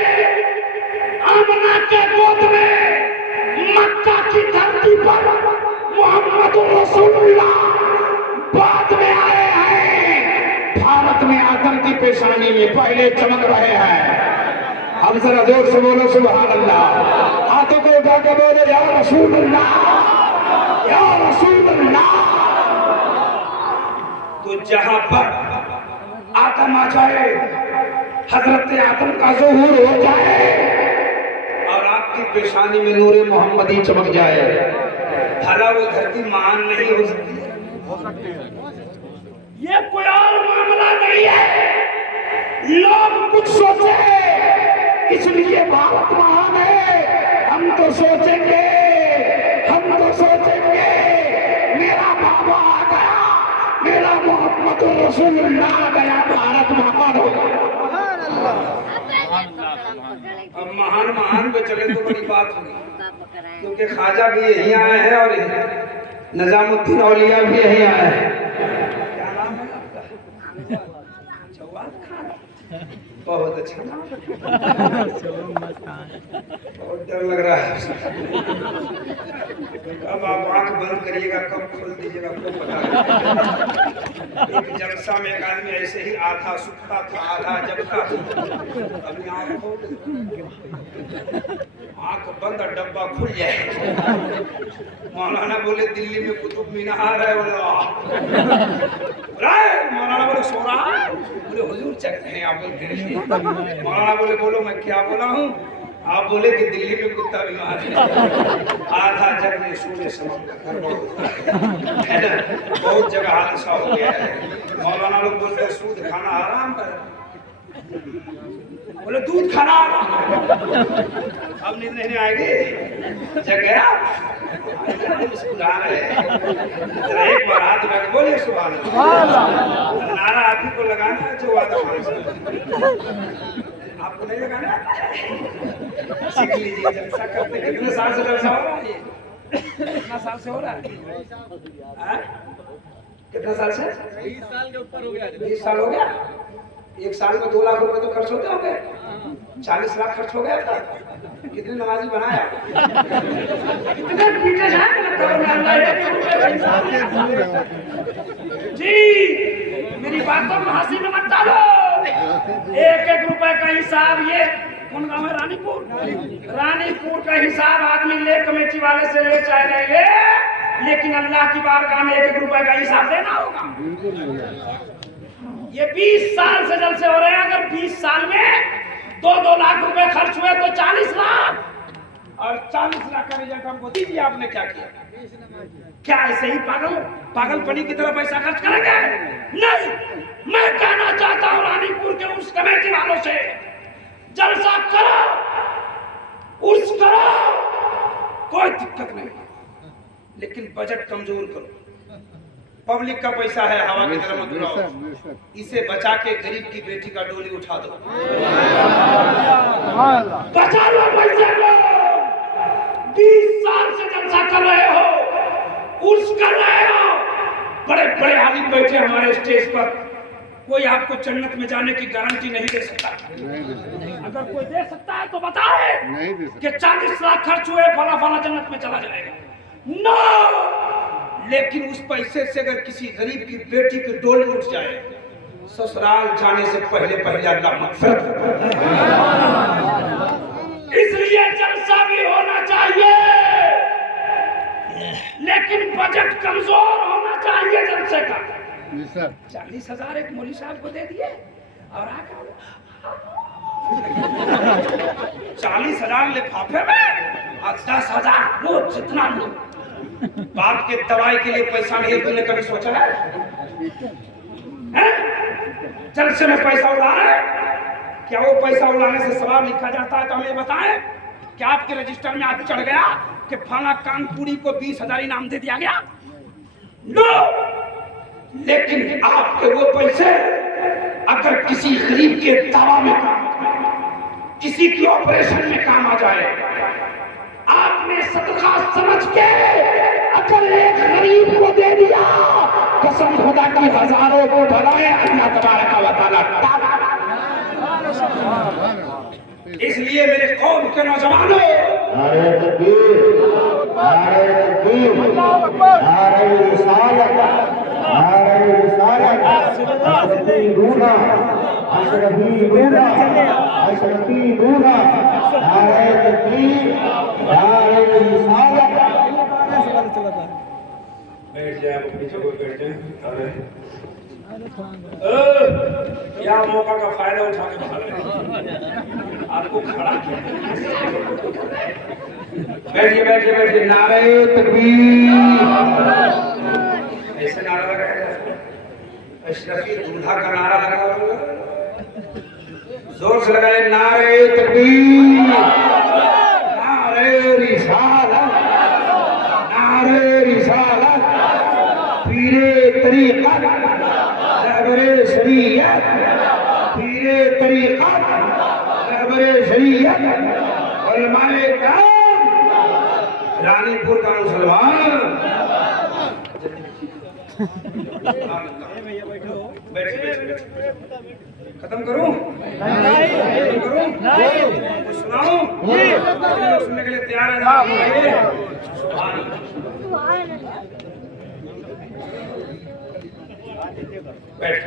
आमना के गोद में मक्का की धरती पर मोहम्मद रसूलुल्लाह बाद में आए हैं, भारत में आदम की पेशानी में पहले चमक रहे हैं। अब जरा जोर से बोलो सुभान अल्लाह। हाथों को उठा के बोलो या रसूलुल्लाह, या रसूलुल्लाह। तो जहां पर आदम आ जाए, हजरत आदम का ज़ुहूर हो जाए और आपकी पेशानी में नूरे मोहम्मदी चमक जाए, भला वो धरती महान नहीं हो सकती है? ये कोई और मामला नहीं है। लोग कुछ सोचे इसलिए भारत महान है, हम तो सोचेंगे, मेरा बाबा आ गया, मेरा मोहम्मद रसूलुल्लाह आ गया, भारत महान हो गया। अब महान पे चले तो बड़ी बात होगी, क्योंकि ख्वाजा भी यहीं आए हैं और निजामुद्दीन औलिया भी यहीं आए हैं। क्या नाम है आपका? जवाद खान। बहुत अच्छा नाम, बहुत डर लग रहा है। कब आप आंख बंद करिएगा, कब खोल दीजिएगा, कोई पता नहीं। एक जलसा में एक आदमी ऐसे ही आधा सुखता था, आधा जगता था। अभी आंख बंद और डब्बा खुल जाए। मौलाना बोले दिल्ली में कुतुब मीनार है, बोले मौलाना बोले सो रहा है, बोले हुजूर चल रहे हैं आप बोल। मौलाना बोले बोलो मैं क्या बोला हूँ? आप बोले कि दिल्ली में कुत्ता बीमार है। आधा जग में सूर्य है ना, बहुत जगह हादसा हो गया है। मौलाना लोग बोलते हैं सूद खाना आराम कर, बोले दूध खाना अब नींद नहीं आएगी, जग गया मुस्कुरा रहे। एक बार हाथ उठा के बोलिए सुभान अल्लाह। नारा आप ही को लगाना है जो वादा आपको नहीं लगाना, सीख लीजिए। जलसा करते कितने साल से जलसा हो रहा है? कितना साल से हो रहा है? कितना साल से? 20 साल के ऊपर हो गया। 20 साल हो गया। एक साल में 2 लाख रुपए तो खर्च होते होंगे, 40 लाख खर्च हो गया था। कितने नमाजी बनाया? जी मेरी बातों में हंसी में मत डालो। 1-1 रुपए का हिसाब, ये कौन गाँव है? रानीपुर का हिसाब आदमी ले, कमेटी वाले से ले चाहे नहीं ले, लेकिन अल्लाह की बारगाह में 1-1 रुपए का हिसाब देना होगा। ये 20 साल से जलसे हो रहे हैं। अगर 20 साल में 2-2 लाख रुपए खर्च हुए तो 40 लाख, और 40 लाख का रिजल्ट हमको दीजिए। आपने क्या किया? क्या ऐसे ही पागलपनी की तरह पैसा खर्च करेंगे? नहीं, मैं कहना चाहता हूँ रानीपुर के उस कमेटी वालों से, जलसा करो, उर्स करो, कोई दिक्कत नहीं, लेकिन बजट कमजोर करो। पब्लिक का पैसा है, हवा की तरह मत उड़ाओ। इसे बचा के गरीब की बेटी का डोली उठा दो। बचा लो पैसे को। 20 साल से जलसा कर रहे हो, उर्स कर रहे हो, बड़े बड़े आलिम बैठे हमारे स्टेज पर। कोई आपको जन्नत में जाने की गारंटी नहीं दे सकता। अगर कोई दे सकता है तो बताए कि 40 लाख खर्च हुए, फला जन्नत में चला जाएगा। नो, लेकिन उस पैसे से अगर किसी गरीब की बेटी की डोली उठ जाए, ससुराल जाने से पहले अल्लाह मग़फ़िरत। इसलिए जलसा भी होना चाहिए, लेकिन बजट कमजोर होना चाहिए जलसे का। 40,000 एक मौलवी साहब को दे दिए और 40,000 लिफाफे में और 10,000 रोज। जितना बाप के दवाई के लिए पैसा नहीं, तुमने कभी सोचा है? जलसे में पैसा उड़ा रहे हैं। क्या वो पैसा उड़ाने से सवाल लिखा जाता है? तो हमें बताएं, क्या आपके रजिस्टर में आज चढ़ गया कि फला कानपुरी को 20,000 इनाम दे दिया गया? नो। लेकिन आपके वो पैसे अगर किसी गरीब के दवा में काम आ जाए, किसी की ऑपरेशन में काम आ जाए, आपने सदका समझ के अगर एक गरीब को दे दिया, कसम खुदा की हजारों को भलाए अल्लाह तबारक व तआला। इसलिए मेरे कौम के नौजवानों, नारे तकबीर, नारे तकबीर, नारे रिसालत, नारे रिसालत, अशरफी दूल्हा, अशरफी दूल्हा, अशरफी दूल्हा, नारे तकबीर, नारे रिसालत। बैठ जाए, पीछे कोई बैठ जाए। क्या मौका का फायदा उठा के भाग रहे? आपको खड़ा किया। बैठिए बैठिए बैठिए। नारे तकबीर, ऐसे नारा लगाया जाता है। अशरफी दूल्हा का नारा लगा, जोर से लगाए। नारे तकबीर, नारे रिसालत, नारे रिसालत, पीरे तरीक़त, रहबरे शरीयत, पीरे तरीक़त, रहबरे शरीयत, उलमाए किराम, रानीपुर का मुसलमान। खत्म करूं? खत्म करूं? कुछ सुनाऊं? सुनने के लिए तैयार है? बैठ।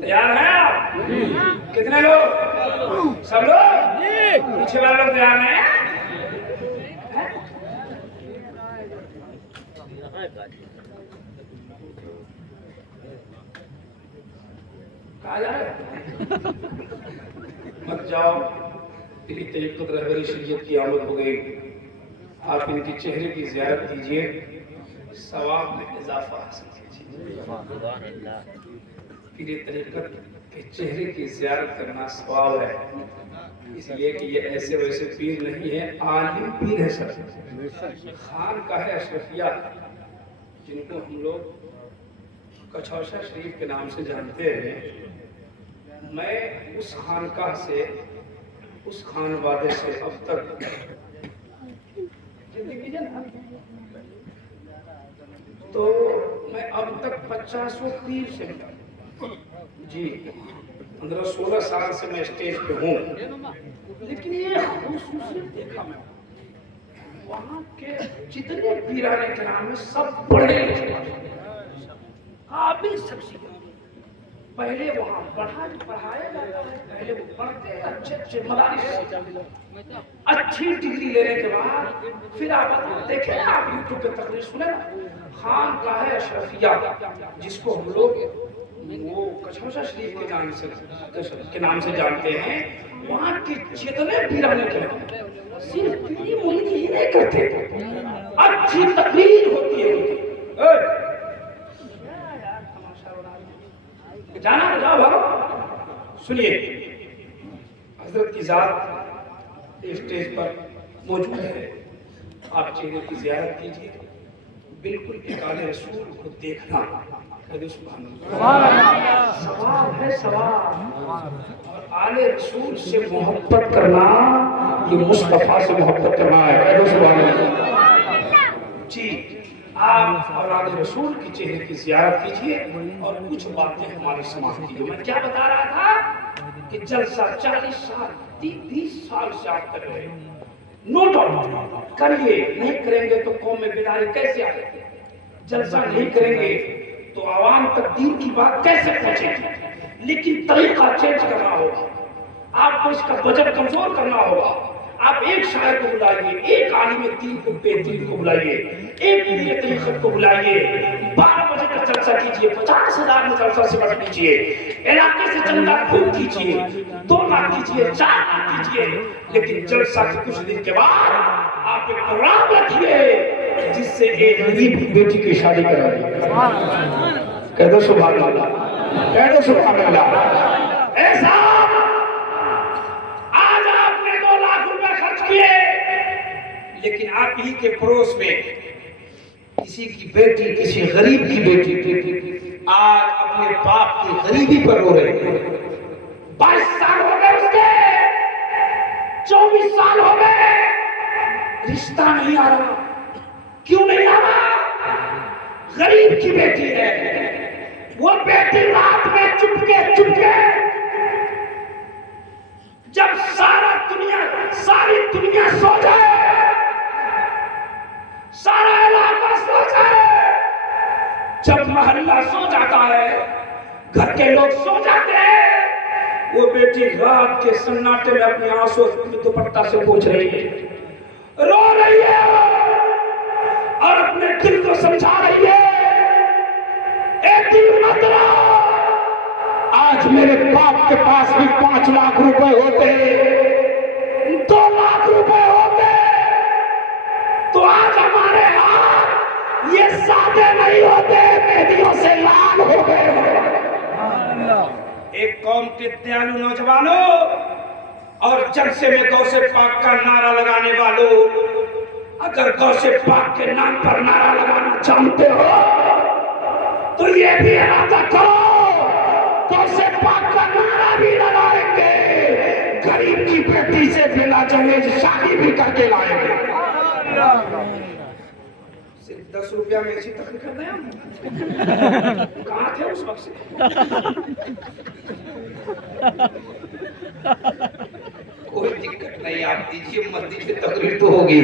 तैयार हैं आप? कितने लोग? सब लोग? पीछे वाले लोग तैयार हैं? कहाँ जा रहे? मत जाओ, इनकी तरीक़त रहबरी शरीयत की आमद हो गई। आप इनके चेहरे की ज़ियारत कीजिए, सवाब में इजाफा हासिल कीजिए। पीरे तरीक़त के चेहरे की ज़ियारत करना सवाब है, इसलिए कि ये ऐसे वैसे पीर नहीं है, आलिम पीर है सर। खान का है अशरफिया, जिनको हम लोग कछौशा शरीफ के नाम से जानते हैं। मैं उस खानकाह से, उस खानवादे से अब तक तो मैं अब तक 50 पीर से जी 15-16 साल से मैं स्टेज पे हूँ। लेकिन ये खूबसूरत देखा मैं, वहाँ के जितने पीराने के नाम में सब पढ़े लिखे काबिल शख्सियत। पहले वहाँ पढ़ाया जाता है, पहले वो पढ़ते हैं अच्छे मदारिस, अच्छी डिग्री लेने के बाद फिर आप देखें, आप यूट्यूब पे तकरीर सुने ना, खान का है अशरफिया, जिसको हम लोग वो कछौशा शरीफ के नाम से जानते हैं। वहाँ के जितने पीराने के नाम सिर्फ पीरी मुरीदी ही नहीं करते, अच्छी तकरीर होती है। जाना तो जाओ भागो। सुनिए, हजरत की जात स्टेज पर मौजूद है, आप चेहरे की ज़ियारत कीजिए, बिल्कुल एक आले रसूल को देखना सवाल है, सवाल। और आले रसूल से मोहब्बत करना, ये मुस्तफा से मोहब्बत करना है। जी, आप औलाद रसूल की चेहरे की ज़ियारत कीजिए और कुछ बातें हमारे समाज की। जो मैं क्या बता रहा था कि जलसा 40 साल 20 साल से आप कर रहे हैं, नो डाउट करिए, नहीं करेंगे तो कौम में बेदारी कैसे आएगी? जलसा नहीं करेंगे तो आवाम तक दीन की बात कैसे पहुंचेगी? लेकिन तरीका चेंज करना होगा, आपको इसका बजट कमजोर करना होगा। आप एक शायर को बुलाइए, एक आलिम दीन को बेहतरीन को बुलाइए, एक पीर तरीक़त को बुलाइए, 12 बजे तक जलसा कीजिए, 50,000 में जलसा सिमट लीजिए, इलाके से चंदा खूब कीजिए, 2 लाख कीजिए, 4 लाख कीजिए, लेकिन जलसा के कुछ दिन के बाद आप एक प्रोग्राम रखिए जिससे एक गरीब की बेटी की शादी करा दी। कह दो सुभान अल्लाह, कह दो सुभान अल्लाह। ऐसा आज आपने 2 लाख रुपए खर्च किए, लेकिन आप ही के पड़ोस में किसी की बेटी, किसी गरीब की बेटी आज अपने बाप की गरीबी पर रो रहे हैं। 22 साल हो गए उसके, 24 साल हो गए, रिश्ता नहीं आ रहा। क्यों नहीं आ रहा? गरीब की बेटी है, वो बेटी रात में चुपके जब सारी दुनिया सो जाए, सारा इलाका सो जाए, जब मोहल्ला सो जाता है, घर के लोग सो जाते हैं, वो बेटी रात के सन्नाटे में अपने आंसू दुपट्टा से पोंछ रही है, रो रही है और अपने दिल को समझा रही है, एक दिल मत रो। आज मेरे बाप के पास भी 5 लाख रुपए होते, 2 लाख रुपए होते, तो आज हमारे हाथ ये सादे नहीं होते, मेहंदियों से लाल हो गए। एक कौम के दयालु नौजवानों और जलसे में गौसे पाक का नारा लगाने वालों, अगर गौसे पाक के नाम पर नारा लगाना जानते हो तो ये भी इरादा करो, गौसे पाक का नारा भी लगाएंगे, गरीब की बेटी से बिला जहेज शादी भी करके लाएंगे। सिर्फ 10 रुपया में इसी तक कर दें हम। कहाँ थे उस वक्त से? कोई दिक्कत नहीं, आप दीजिए मत दीजिए, तकरीर तो होगी।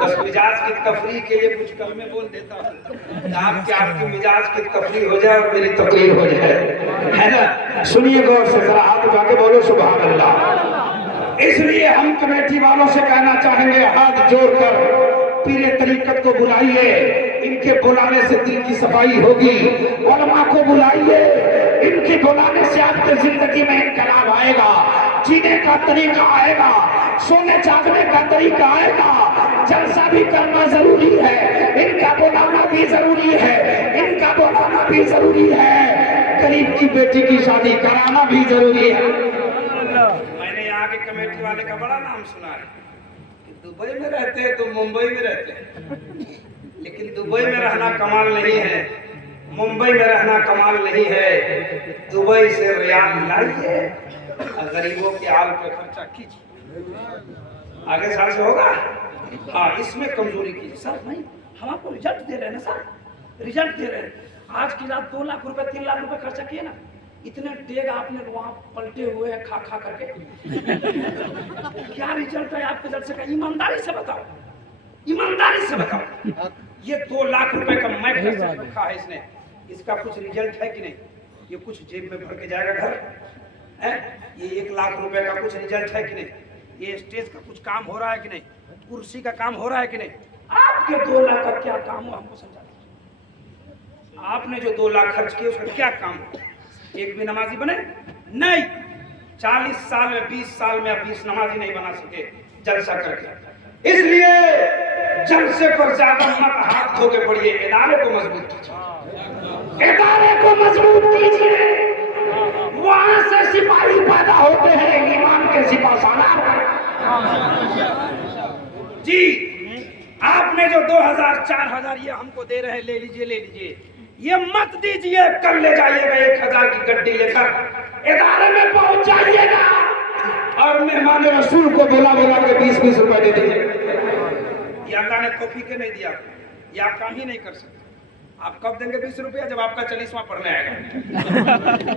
बस मिजाज की तफरीह के लिए कुछ कल में बोल देता हूँ, आपकी मिजाज की तफरीह हो जाए और मेरी तकरीर हो जाए, है ना। सुनिए गौर से, जरा हाथ उठा के बोलो सुभान अल्लाह। इसलिए हम कमेटी वालों से कहना चाहेंगे, हाथ जोड़कर पीरे तरीकत को बुलाइए, इनके बुलाने से दिल की सफाई होगी। उलमा को बुलाइए, इनके बुलाने से आपकी जिंदगी में इनकलाब आएगा, जीने का तरीका आएगा, सोने जागने का तरीका आएगा। जलसा भी करना जरूरी है, इनका बुलाना भी जरूरी है, इनका बुलाना भी जरूरी है, गरीब की बेटी की शादी कराना भी जरूरी है। मैंने यहाँ के कमेटी वाले का बड़ा नाम सुना है, दुबई में रहते हैं तो मुंबई में रहते हैं, लेकिन दुबई में रहना कमाल नहीं है, मुंबई में रहना कमाल नहीं है। दुबई से रियाल लाइए, गरीबों के हाल पे खर्चा कीजिए, आगे साल से होगा। हाँ, इसमें कमजोरी कीजिए। सर नहीं, हम आपको रिजल्ट दे रहे हैं ना सर, रिजल्ट दे रहे हैं। आज की रात 2 लाख रुपए 3 लाख रुपए खर्चा किए ना, इतने डेग आपने वहां पलटे हुए हैं खा करके। क्या रिजल्ट है आपके जलसे का? ईमानदारी से बताओ, ईमानदारी से बताओ। ये 2 लाख रुपए का मैं खर्चा रखा है इसने, इसका कुछ रिजल्ट है कि नहीं? ये कुछ जेब में भर के जाएगा घर है? ये 1 लाख रुपए का कुछ रिजल्ट है कि नहीं? ये स्टेज का कुछ काम हो रहा है कि नहीं? कुर्सी का काम हो रहा है कि नहीं? आपके 2 लाख का क्या काम हो, हमको समझा दीजिए। आपने जो 2 लाख खर्च किए उसका क्या काम हो? एक भी नमाजी बने नहीं। 40 साल में 20 साल में आप 20 नमाजी नहीं बना सके जलसा करके। इसलिए जलसे पर ज्यादा मत हाथ धो के पड़िए, इदारे को मजबूत कीजिए, इदारे को मजबूत कीजिए। वहां से सिपाही पैदा होते हैं, ईमान के सिपाहसालार जी। आपने जो 2000 4000 ये हमको दे रहे हैं, ले लीजिए, ये मत दीजिए, कल ले जाइएगा 1000 की गड्डी लेकर इदारे में पहुंच जाइएगा और मेहमान रसूल को बुला के 20-20 रुपए दे दीजिए। ये अल्लाह ने तौफीक नहीं दिया, ये आप काम ही नहीं कर सकते। आप कब देंगे 20 रुपया? जब आपका 40वां पढ़ने आएगा।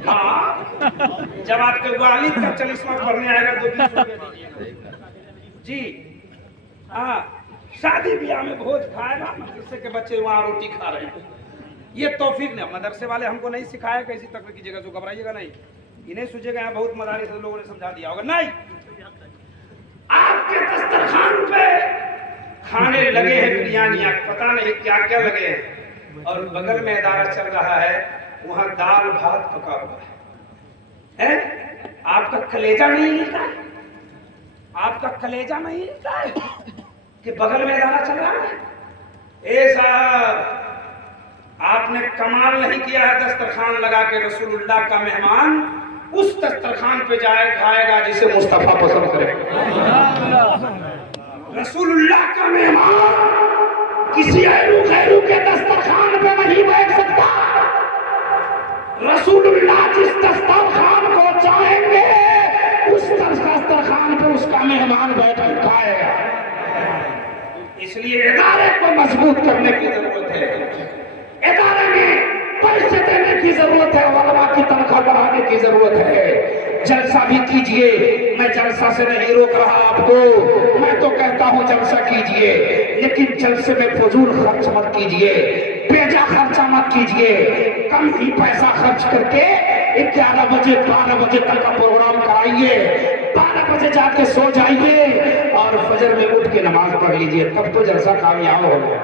हाँ, जब आपके वालिद का 40वां पढ़ने आएगा तो 20 रुपया दीजिएगा जी। हाँ, शादी ब्याह में भोज खाएगा, जिससे के बच्चे वहाँ रोटी खा रहे हैं। ये तौफीक ने मदरसे वाले हमको नहीं सिखाया कैसी तकलीफ कीजिएगा, जो घबराइएगा नहीं, इन्हें सोचिएगा यहाँ बहुत मदारी से लोगों ने समझा दिया होगा। नहीं, आपके दस्तरखान पे खाने लगे हैं बिरयानियां, पता नहीं क्या क्या लगे हैं, और बगल में अदारा चल रहा है, वहां दाल भात पका हुआ है। आपका कलेजा नहीं हिलता है? आपका कलेजा नहीं हिलता है कि बगल में अदारा चल रहा है? ए साहब, आपने कमाल नहीं किया है। दस्तरखान लगा के रसूलुल्लाह का मेहमान उस दस्तरखान पे खाएगा जिसे मुस्तफा पसंद करे। रसूलुल्लाह का मेहमान किसी गैरू के दस्तरखान पे नहीं बैठ सकता। रसूलुल्लाह जिस दस्तरखान को चाहेंगे उस दस्तरखान पे उसका मेहमान बैठकर खाएगा। इसलिए इदारे को मजबूत करने की जरूरत है। इदारे में पैसे देने की जरूरत है, उलमा की तनख्वाह बढ़ाने की जरूरत है। जलसा भी कीजिए, मैं जलसा से नहीं रोक रहा आपको, मैं तो कहता हूँ जलसा कीजिए, लेकिन जलसे में फजूल खर्च मत कीजिए, बेजा खर्चा मत कीजिए। कम ही पैसा खर्च करके 11 बजे 12 बजे तक का प्रोग्राम कराइए, 12 बजे जाके सो जाइए और फजर में उठ के नमाज पढ़ लीजिए, तब तो जलसा कामयाब हो गया।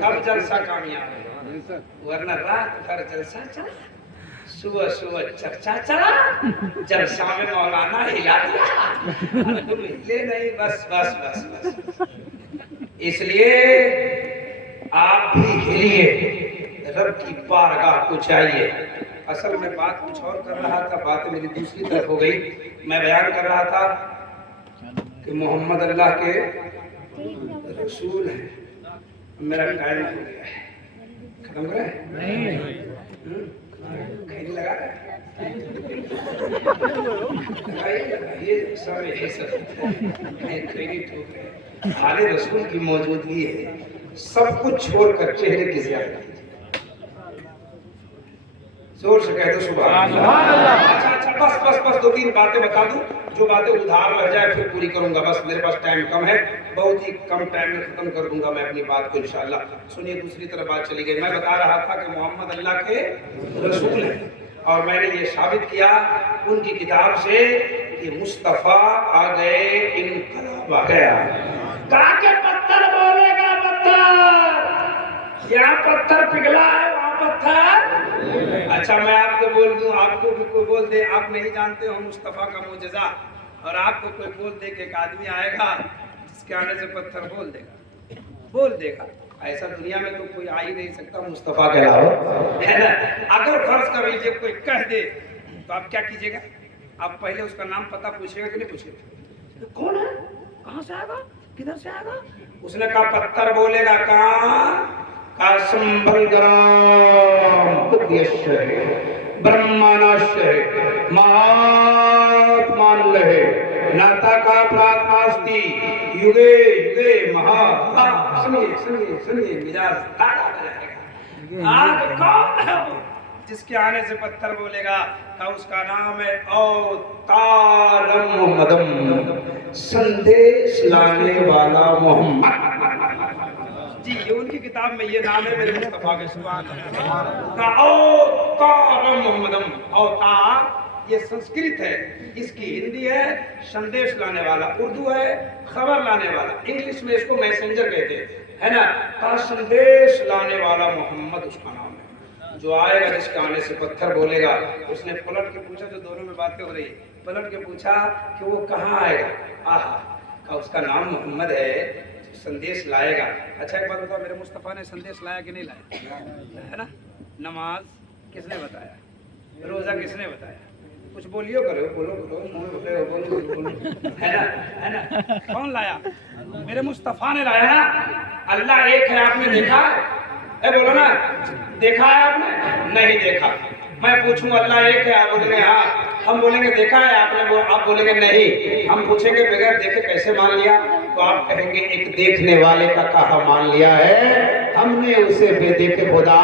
तब जलसा कामयाब है, वरना रात भर जलसा चला, सुबह सुबह चर्चा चला, जलसा में मौलाना हिला दिया, तुम हिले नहीं, बस बस बस बस। इसलिए आप भी हिलिए, रब की बारगाह को चाहिए। असल में बात कुछ और कर रहा था, बात मेरी दूसरी तरफ हो गई। मैं बयान कर रहा था कि मोहम्मद अल्लाह के रसूल हैं। मेरा टाइम हो गया है, खत्म करें? नहीं, खैनी लगा ये सब खैनी ठोक रहे। हाले रसूल की मौजूदगी है, सब कुछ छोड़कर चेहरे की ज़ियारत कीजिए। जोर से कह दो सुभान अल्लाह। अच्छा, बस बस बस 2-3 बातें बता दूं, जो बातें उधार रह जाए फिर पूरी करूंगा। बस मेरे पास टाइम कम है, बहुत ही कम टाइम में खत्म कर दूंगा मैं अपनी बात को इंशाअल्लाह। सुनिए, दूसरी तरफ बात चली गई। मैं बता रहा था कि मोहम्मद अल्लाह के रसूल हैं, और मैंने ये साबित किया उनकी किताब से कि मुस्तफा आ गए, इनकलाब आ गया। काके पत्थर बोलेगा पत्थर, यहाँ पत्थर पिघला है, वहाँ पत्थर। अच्छा, मैं आपको बोल दूं, आपको भी कोई बोल दे आप नहीं जानते हो मुस्तफा का मुजज़ा, और आपको कोई बोल दे कि एक आदमी आएगा जिसके आने से पत्थर बोल देगा। ऐसा दुनिया में तो कोई आ ही नहीं सकता मुस्तफा के अलावा, है ना? अगर फर्ज कर लीजिए कोई कह दे तो आप क्या कीजिएगा? आप पहले उसका नाम पता पूछेगा कि नहीं पूछेगा? तो कौन है, कहाँ से आएगा, किधर से आएगा? उसने कहा पत्थर बोलेगा, कहाँ का संभल ग्राम ब्रह्मानाश्य महात्मान लहे नाता का प्रात्मास्ति युगे युगे महा। सुनिए सुनिए सुनिए, मिजाज ताजा हो जाएगा। आप कौन है जिसके आने से पत्थर बोलेगा? का उसका नाम है अवतारम मोहम्मदम, संदेश लाने वाला मोहम्मद जी। ये उनकी किताब में ये नाम है मेरे मुस्तफा के। सुभान अल्लाह। अवतारम मोहम्मदम, अवतार ये संस्कृत है, इसकी हिंदी है संदेश लाने वाला, उर्दू है खबर लाने वाला, इंग्लिश में इसको मैसेंजर कहते हैं, है ना? का संदेश लाने वाला मोहम्मद उसका नाम है। जो आएगा जिसके आने से पत्थर बोलेगा। उसने पलट के पूछा, जो दोनों में बातें हो रही, पलट के पूछा कि वो कहाँ आएगा? आहा, का उसका नाम मोहम्मद है, संदेश लाएगा। अच्छा, एक बात बताओ, मेरे मुस्तफा ने संदेश लाया कि नहीं लाया? है ना? नमाज किसने बताया? रोजा किसने बताया? कुछ बोलियो करो, बोलो, है ना? कौन लाया? मेरे मुस्तफा ने लाया ना। अल्लाह एक है, आपने देखा है? बोलो ना, देखा है आपने? नहीं देखा। मैं पूछूं अल्लाह एक है, आप बोलेंगे हाँ, हम बोलेंगे देखा है आपने, आप बोलेंगे नहीं। हम पूछेंगे बगैर देखे कैसे मान लिया? तो आप कहेंगे एक देखने वाले का कहा मान लिया है, हमने उसे बेदेखे खुदा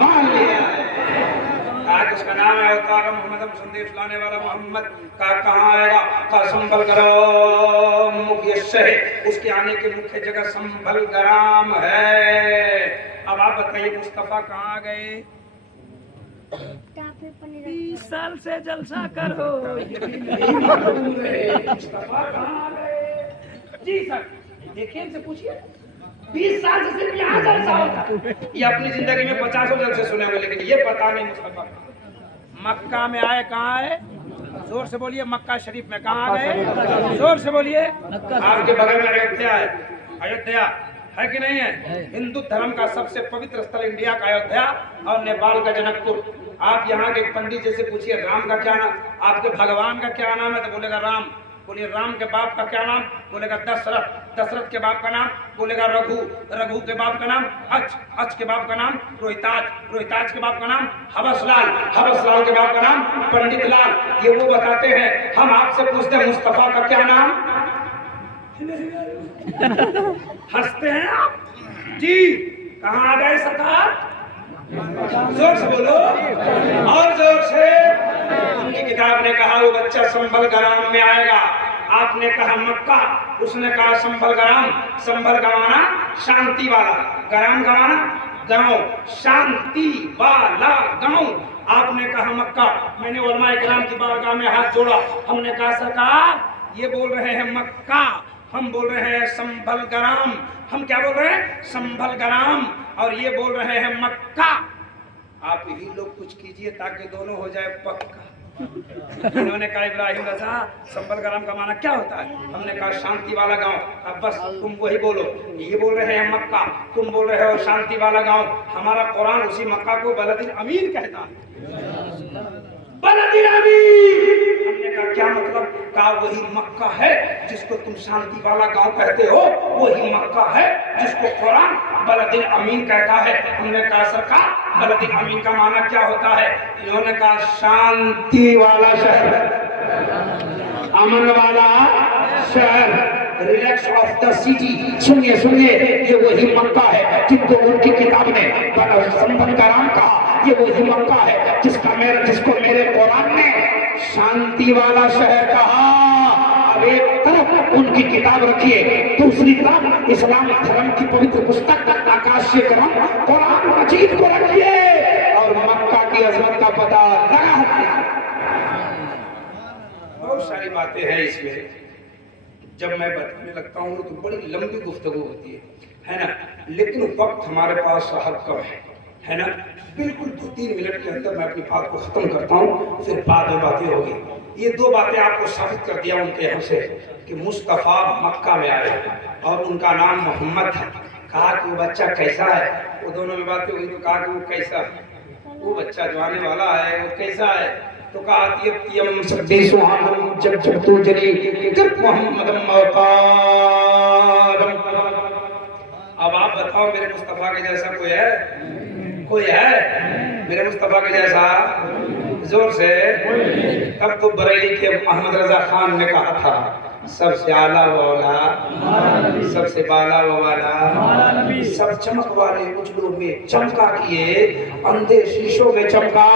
मान लिया है। आज उसका नाम है अवतार मोहम्मद, संदेश लाने वाला मोहम्मद। का कहाँ आएगा? का संभल ग्राम मुख्य शहर, उसके आने की मुख्य जगह संभल ग्राम है। अब आप बताइए मुस्तफा कहाँ गए? 20 साल से जलसा करो, मुस्तफा कहाँ गए? जी सर, देखिए इनसे पूछिए, 20 साल से सिर्फ यहाँ जलसा होता। ये अपनी जिंदगी में 50 जलसे सुने हुए, लेकिन ये पता नहीं मुस्तफा मक्का में आए कहाँ आए? जोर से बोलिए, मक्का शरीफ में कहाँ गए? जोर से बोलिए। आपके बगल में अयोध्या है, अयोध्या है कि नहीं है? हिंदू धर्म का सबसे पवित्र स्थल इंडिया का अयोध्या और नेपाल का जनकपुर। आप यहाँ के पंडित जैसे पूछिए राम का क्या नाम, आपके भगवान का क्या नाम है तो बोलेगा राम। बोलिए राम के बाप का क्या नाम, बोलेगा दशरथ। दशरथ के बाप का नाम बोलेगा रघु। रघु के बाप का नाम अच। अच के बाप का नाम रोहिताज। रोहिताज के बाप का नाम हवसलाल। हवसलाल के बाप का नाम पंडित लाल। ये वो बताते हैं। हम आपसे पूछते हैं मुस्तफा का क्या नाम? हंसते हैं आप जी। कहाँ आ गए सरकार? जोर से बोलो और जोर से। उनकी किताब ने कहा वो बच्चा संभल ग्राम में आएगा। आपने कहा मक्का, उसने कहा संभल ग्राम। संभल गवाना शांति वाला, ग्राम गवाना गांव, शांति वाला गांव। आपने कहा मक्का। मैंने उलमा इकराम की बारगाह में हाथ जोड़ा। हमने कहा सरकार ये बोल रहे हैं मक्का, हम बोल रहे हैं संभल ग्राम। हम क्या बोल रहे हैं? संभल ग्राम। और ये बोल रहे हैं मक्का। आप ही लोग कुछ कीजिए ताकि दोनों हो जाए पक्का। उन्होंने कहा इब्राहिम रजा संभल ग्राम का माना क्या होता है? हमने कहा शांति वाला गांव। अब बस तुम वही बोलो। ये बोल रहे हैं मक्का, तुम बोल रहे हो शांति वाला गांव। हमारा कुरान उसी मक्का को बलदिल अमीन कहता है। बलदिल अमीन। हमने कहा क्या मतलब? कहा वही मक्का है जिसको तुम शांति वाला गांव कहते हो, वही मक्का है जिसको कुरान बलदिल अमीन कहता है। हमने कहा सरकार बलदिल अमीन का माना क्या होता है? इन्होंने कहा शांति वाला शहर, अमन वाला शहर, रिलैक्स ऑफ द सिटी। सुनिए सुनिए, ये वही मक्का है जिनको उनकी किताब ने संभल ग्राम कहा। ये वही मक्का है जिसको मेरे कुरान ने शांति वाला शहर कहा। अब एक तरफ उनकी किताब रखिए, दूसरी तरफ इस्लाम धर्म की पवित्र पुस्तक आकाशीय ग्रंथ कुरान मजीद को रखिए और मक्का की अजमत का पता लगा। बहुत सारी बातें हैं इसमें, जब मैं बताने लगता हूँ तो बड़ी लंबी गुफ्तगू होती है ना। लेकिन वक्त हमारे पास साहब कम है ना। बिल्कुल 2-3 मिनट के अंदर मैं अपनी बात को खत्म करता हूँ, फिर बाद में बातें होगी। ये 2 बातें आपको साबित कर दिया उनके यहाँ से कि मुस्तफा मक्का में आए और उनका नाम मोहम्मद था। कहा कि वो बच्चा कैसा है? वो दोनों में बातें हुई तो कहा कि वो कैसा है? वो बच्चा जो आने वाला है वो कैसा है? तो कहा यम सब्बी सुहानम जब जब तू जरी जब मोहम्मदम अवतारम। अब आप बताओ मेरे मुस्तफा के जैसा कोई है? कोई है मेरे मुस्तफा के जैसा? जोर से। तब तो बरेली के मोहम्मद रजा खान ने कहा था सबसे आला वाला, सबसे बाला वाला, सब चमक वाले उजलों में चमका किए, अंधे शीशों में चमका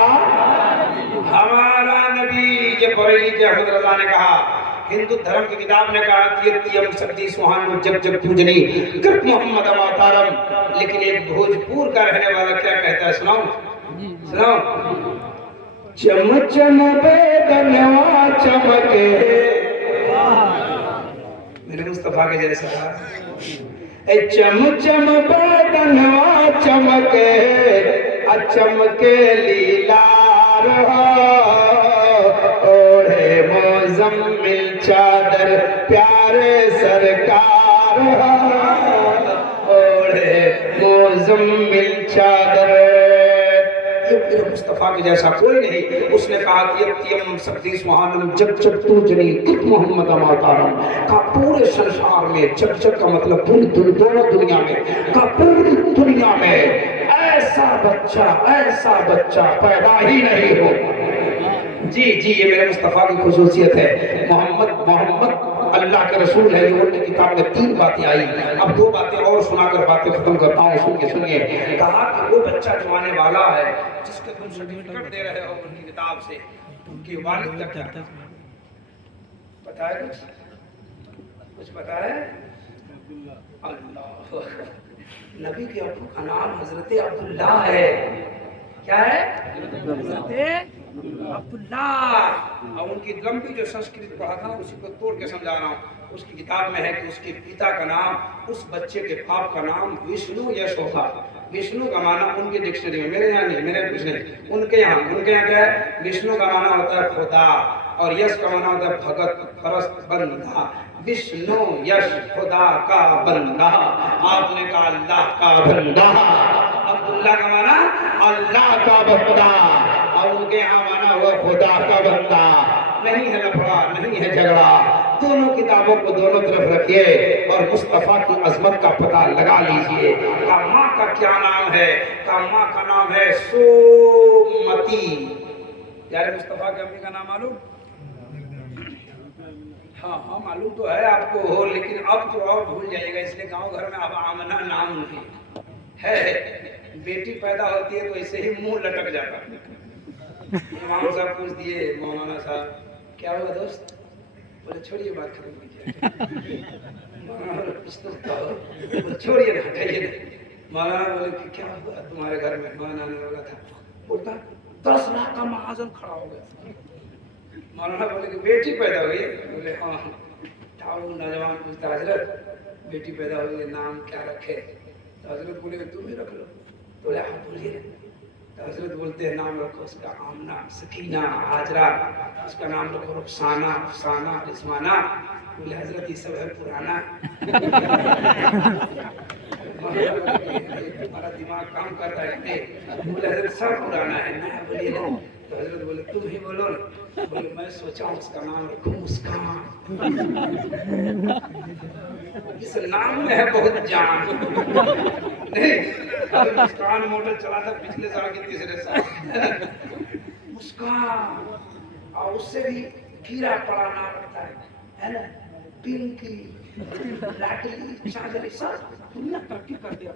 हमारा नबी। ये बरेली के अहमद रजा ने कहा। हिंदू धर्म की किताब ने कहा सब्दी सुहान जब जब पूजनी कर मोहम्मद अवतारम। लेकिन एक भोजपुर का रहने वाला क्या कहता है? सुनाओ सुनाओ। चम चम बेदनवा चमके, मेरे मुस्तफा के जैसा। चम चम बेदनवा चमके, चमके लीलार ओढ़े मोजम्मिल चादर प्यारे सरकार, ओढ़े मोजम्मिल चादर। ये मेरे मुस्तफा के जैसा कोई नहीं। उसने कहा कि सब्दी सुहानम जब जब तू जनी मोहम्मद अवतारम। का पूरे संसार में, जब जब का मतलब पूरी दोनों दुनिया में, का पूरी दुनिया में ऐसा बच्चा पैदा ही नहीं हो। जी जी, ये मेरे मुस्तफा की खुसूसियत है। मोहम्मद अल्लाह के रसूल है। ये उनकी किताब में 3 बातें आई। अब 2 बातें और सुनाकर बातें खत्म करता हूँ। सुनिए। कहा कि वो बच्चा जो आने वाला है जिसके तुम सर्टिफिकेट दे रहे हो उनकी किताब से, उनके वालिद तक क्या पता है? कुछ पता है? अल्लाह, नबी के अब्बू का नाम हजरत अब्दुल्ला है। क्या है? हजरत अब्दुल्ला। और उनकी लंबी जो संस्कृत पढ़ा था उसी को तोड़ के समझा रहा हूँ। उसकी किताब में है कि उसके पिता का नाम, उस बच्चे के बाप का नाम विष्णु यश होगा। विष्णु का माना उनके डिक्शनरी में, मेरे यहाँ नहीं, मेरे कुछ नहीं, उनके यहाँ क्या है, विष्णु का माना होता है खुदा और यश का माना होता है भगत, परस्त, बंदा। विष्णु यश खुदा का बंदा, आपने कहा अल्लाह का बंदा। अब्दुल्ला का माना अल्लाह का बंदा और उनके यहाँ माना हुआ खुदा का बंदा। नहीं है लफड़ा, नहीं है झगड़ा। दोनों किताबों को दोनों तरफ रखिए और मुस्तफा की अजमत का पता लगा लीजिए। का माँ का क्या नाम है? का माँ का नाम है सोमती। यार मुस्तफा के अम्मी का नाम मालूम? हाँ मालूम तो है आपको हो, लेकिन अब तो और भूल जाइएगा, इसलिए गांव घर में अब आमना नाम नहीं है। बेटी पैदा होती है तो ऐसे ही मुंह लटक जाता है। इमाम साहब पूछ दिए मौलाना साहब क्या हुआ दोस्त? बोले छोड़िए बात खत्म कीजिए। छोड़िए ना, हटाइए ना। मौलाना बोले कि क्या हुआ तुम्हारे घर में? मौलाना ने बोला था, बोलता 10 लाख का महाजन खड़ा हो गया। मौलाना बोले कि बेटी पैदा हुई? बोले हाँ। नौजवान पूछता हजरत बेटी पैदा हुई, नाम क्या रखे? तो हजरत बोले तुम ही रख लो। बोले हाँ बोलिए। तो हजरत बोलते हैं नाम रखो उसका आमना, सकीना, हाजरा, उसका नाम रखो रुखसाना, अफसाना, रिजवाना। बोले हजरत ये सब है पुराना। हमारा दिमाग काम कर रहा है। बोले हजरत सब पुराना है ना, बोलिए ना। तो हजरत बोले तुम ही बोलो ना। बोले मैं सोचा उसका नाम रखूं मुस्कान। इस नाम में है बहुत जान। नहीं मुस्कान मॉडल चला था पिछले साल के तीसरे साल। मुस्कान और उससे भी कीड़ा पड़ा नाम रखता है ना, पिंकी, लाडली, चांदली, सब दुनिया तरक्की कर दिया।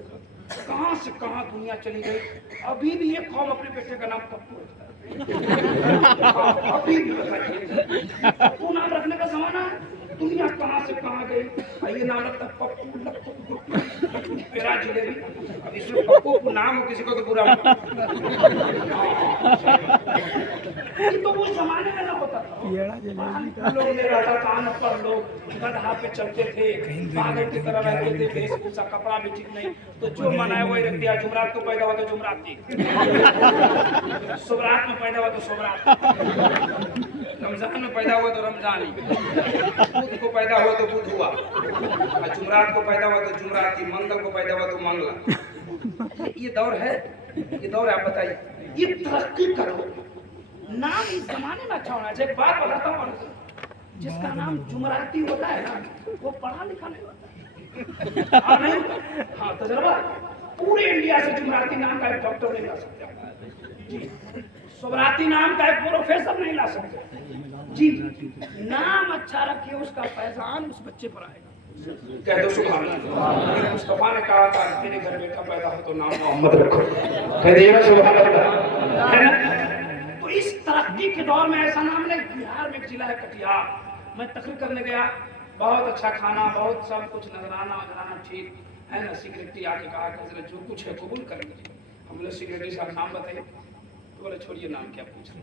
कहाँ से कहाँ दुनिया चली गई। अभी भी ये कौम अपने बेटे का नाम पप्पू रखता है। अभी भी बताइए पप्पू नाम रखने का जमाना है। दुनिया कहाँ से कहाँ गई। ये नाम रखता है पप्पू, लप्पू, पेरा जिलेबी। अब इसमें पप्पू नाम हो किसी को तो बुरा तो उस जमाने में ना होता था। लोग में रहता था, अनपढ़ लोग गधा पे चलते थे, पागल की तरह रहते थे, वेशभूषा कपड़ा भी ठीक नहीं, तो जो मनाया वही रख दिया। जुमरात को पैदा हुआ तो जुमराती, सुबरात में पैदा हुआ तो सुबरात, रमजान में पैदा हुआ तो रमजानी, बुध को पैदा हुआ तो बुध हुआ, जुमरात को पैदा हुआ तो जुमराती, मंगल को पैदा हुआ तो मंगला। ये दौर है, ये दौर आप बताइए। ये तरक्की करो, नाम इस जमाने में अच्छा होना चाहिए। बात बताता हूँ, जिसका नाम जुमराती होता है ना वो पढ़ा लिखा नहीं होता। हाँ नहीं, हाँ तजर्बा पूरे इंडिया से जुमराती नाम का एक डॉक्टर नहीं ला सकते, सुबराती नाम का एक प्रोफेसर नहीं ला सकते जी। नाम अच्छा रखिए, उसका फैजान उस बच्चे पर आएगा। कह दो सुभान अल्लाह। मुस्तफा ने कहा था तेरे घर बेटा पैदा हो तो नाम मोहम्मद रखो। कह दिएगा सुभान अल्लाह, है ना। तो इस तरक्की के दौर में ऐसा नाम नहीं। बिहार में एक जिला है कटिहार, मैं तकरीर करने गया, बहुत अच्छा खाना, बहुत सब कुछ नजराना वजराना ठीक है ना। सिक्योरिटी आके कहा कि हजरत जो कुछ है कबूल कर लीजिए। हम लोग सिक्योरिटी साहब नाम बताइए, तो बोले छोड़िए नाम क्या पूछ रहे।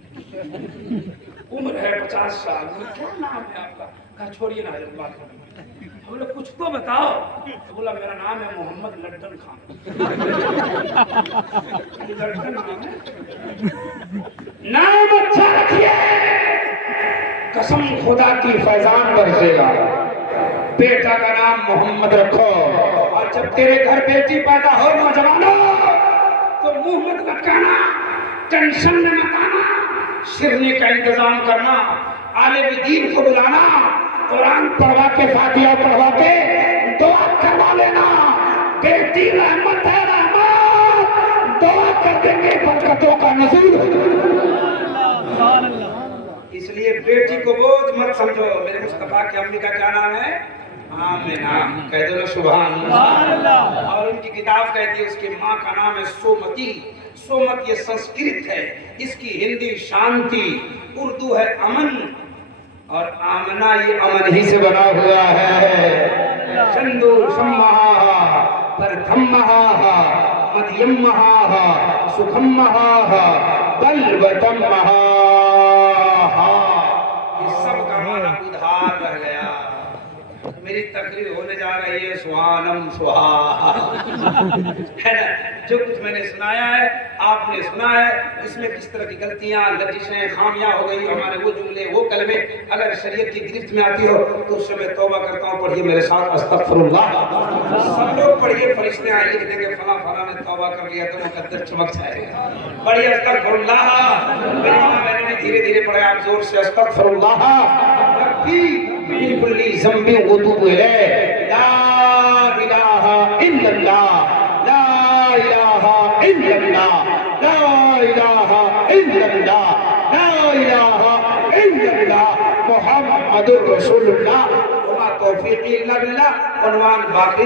उम्र है 50 साल, क्या नाम है आपका? कहा छोड़िए ना हजरत बात करें। हम लोग कुछ तो बताओ। तो बोला मेरा नाम है मोहम्मद लड्डन खान। लड्डन नाम है, नाम अच्छा रखिए, कसम खुदा की फैजान बरसेगा। बेटा का नाम मोहम्मद रखो, और जब तेरे घर बेटी पैदा हो नौजवानों तो मुंह मत लटकाना, टेंशन में मत आना, सिरने का इंतजाम करना, आलिम दीन को बुलाना, कुरान पढ़वा के फातिहा पढ़वा के दुआ करवा लेना। बेटी रहमत है, रहमत दुआ कर देंगे, बरकतों का नज़ूल हो। इसलिए बेटी को बोझ मत समझो। मेरे मुस्तफा की अम्मी का क्या नाम है? आमिना। कह दो ना सुभान अल्लाह। और उनकी किताब कहती है उसकी माँ का नाम है सोमती। सोमत ये संस्कृत है, इसकी हिंदी शांति, उर्दू है अमन, और आमना ये अमन ही से बना हुआ है। चंदू सम्महा परधम्महा मध्यमहा सुखम्महा बलवतम्महा। ये सब का माना उधार रह गया। मेरी तकरीर होने जा रही है सुहानम सुहा, है ना। जो कुछ मैंने सुनाया है आपने सुना है, इसमें किस तरह की गलतियां लजिशें खामियां हो गई, हमारे वो जुमले वो कलमे अगर शरीयत की गिरफ्त में आती हो तो उससे मैं तौबा करता हूँ। पढ़िए मेरे साथ अस्तगफिरुल्लाह, सब लोग पढ़िए, फरिश्ते आए लिख देंगे फला फला ने तौबा कर लिया तो मुकद्दर चमक जाएगा। पढ़िए अस्तगफिरुल्लाह, मेरी मां बहनों ने धीरे धीरे पढ़े, आप जोर से अस्तगफिरुल्लाह रब्बी मिन कुल्ली ज़ंबिन व तूबु इलैह, ला इलाहा इल्लल्लाह, ला इलाहा इल्लल्लाह, ला इलाहा इल्लल्लाह, ला इलाहा इल्लल्लाह, मुहम्मदुर रसूलुल्लाह, व मा तौफीक़ी इल्ला बिल्लाह। उन्वान बाकी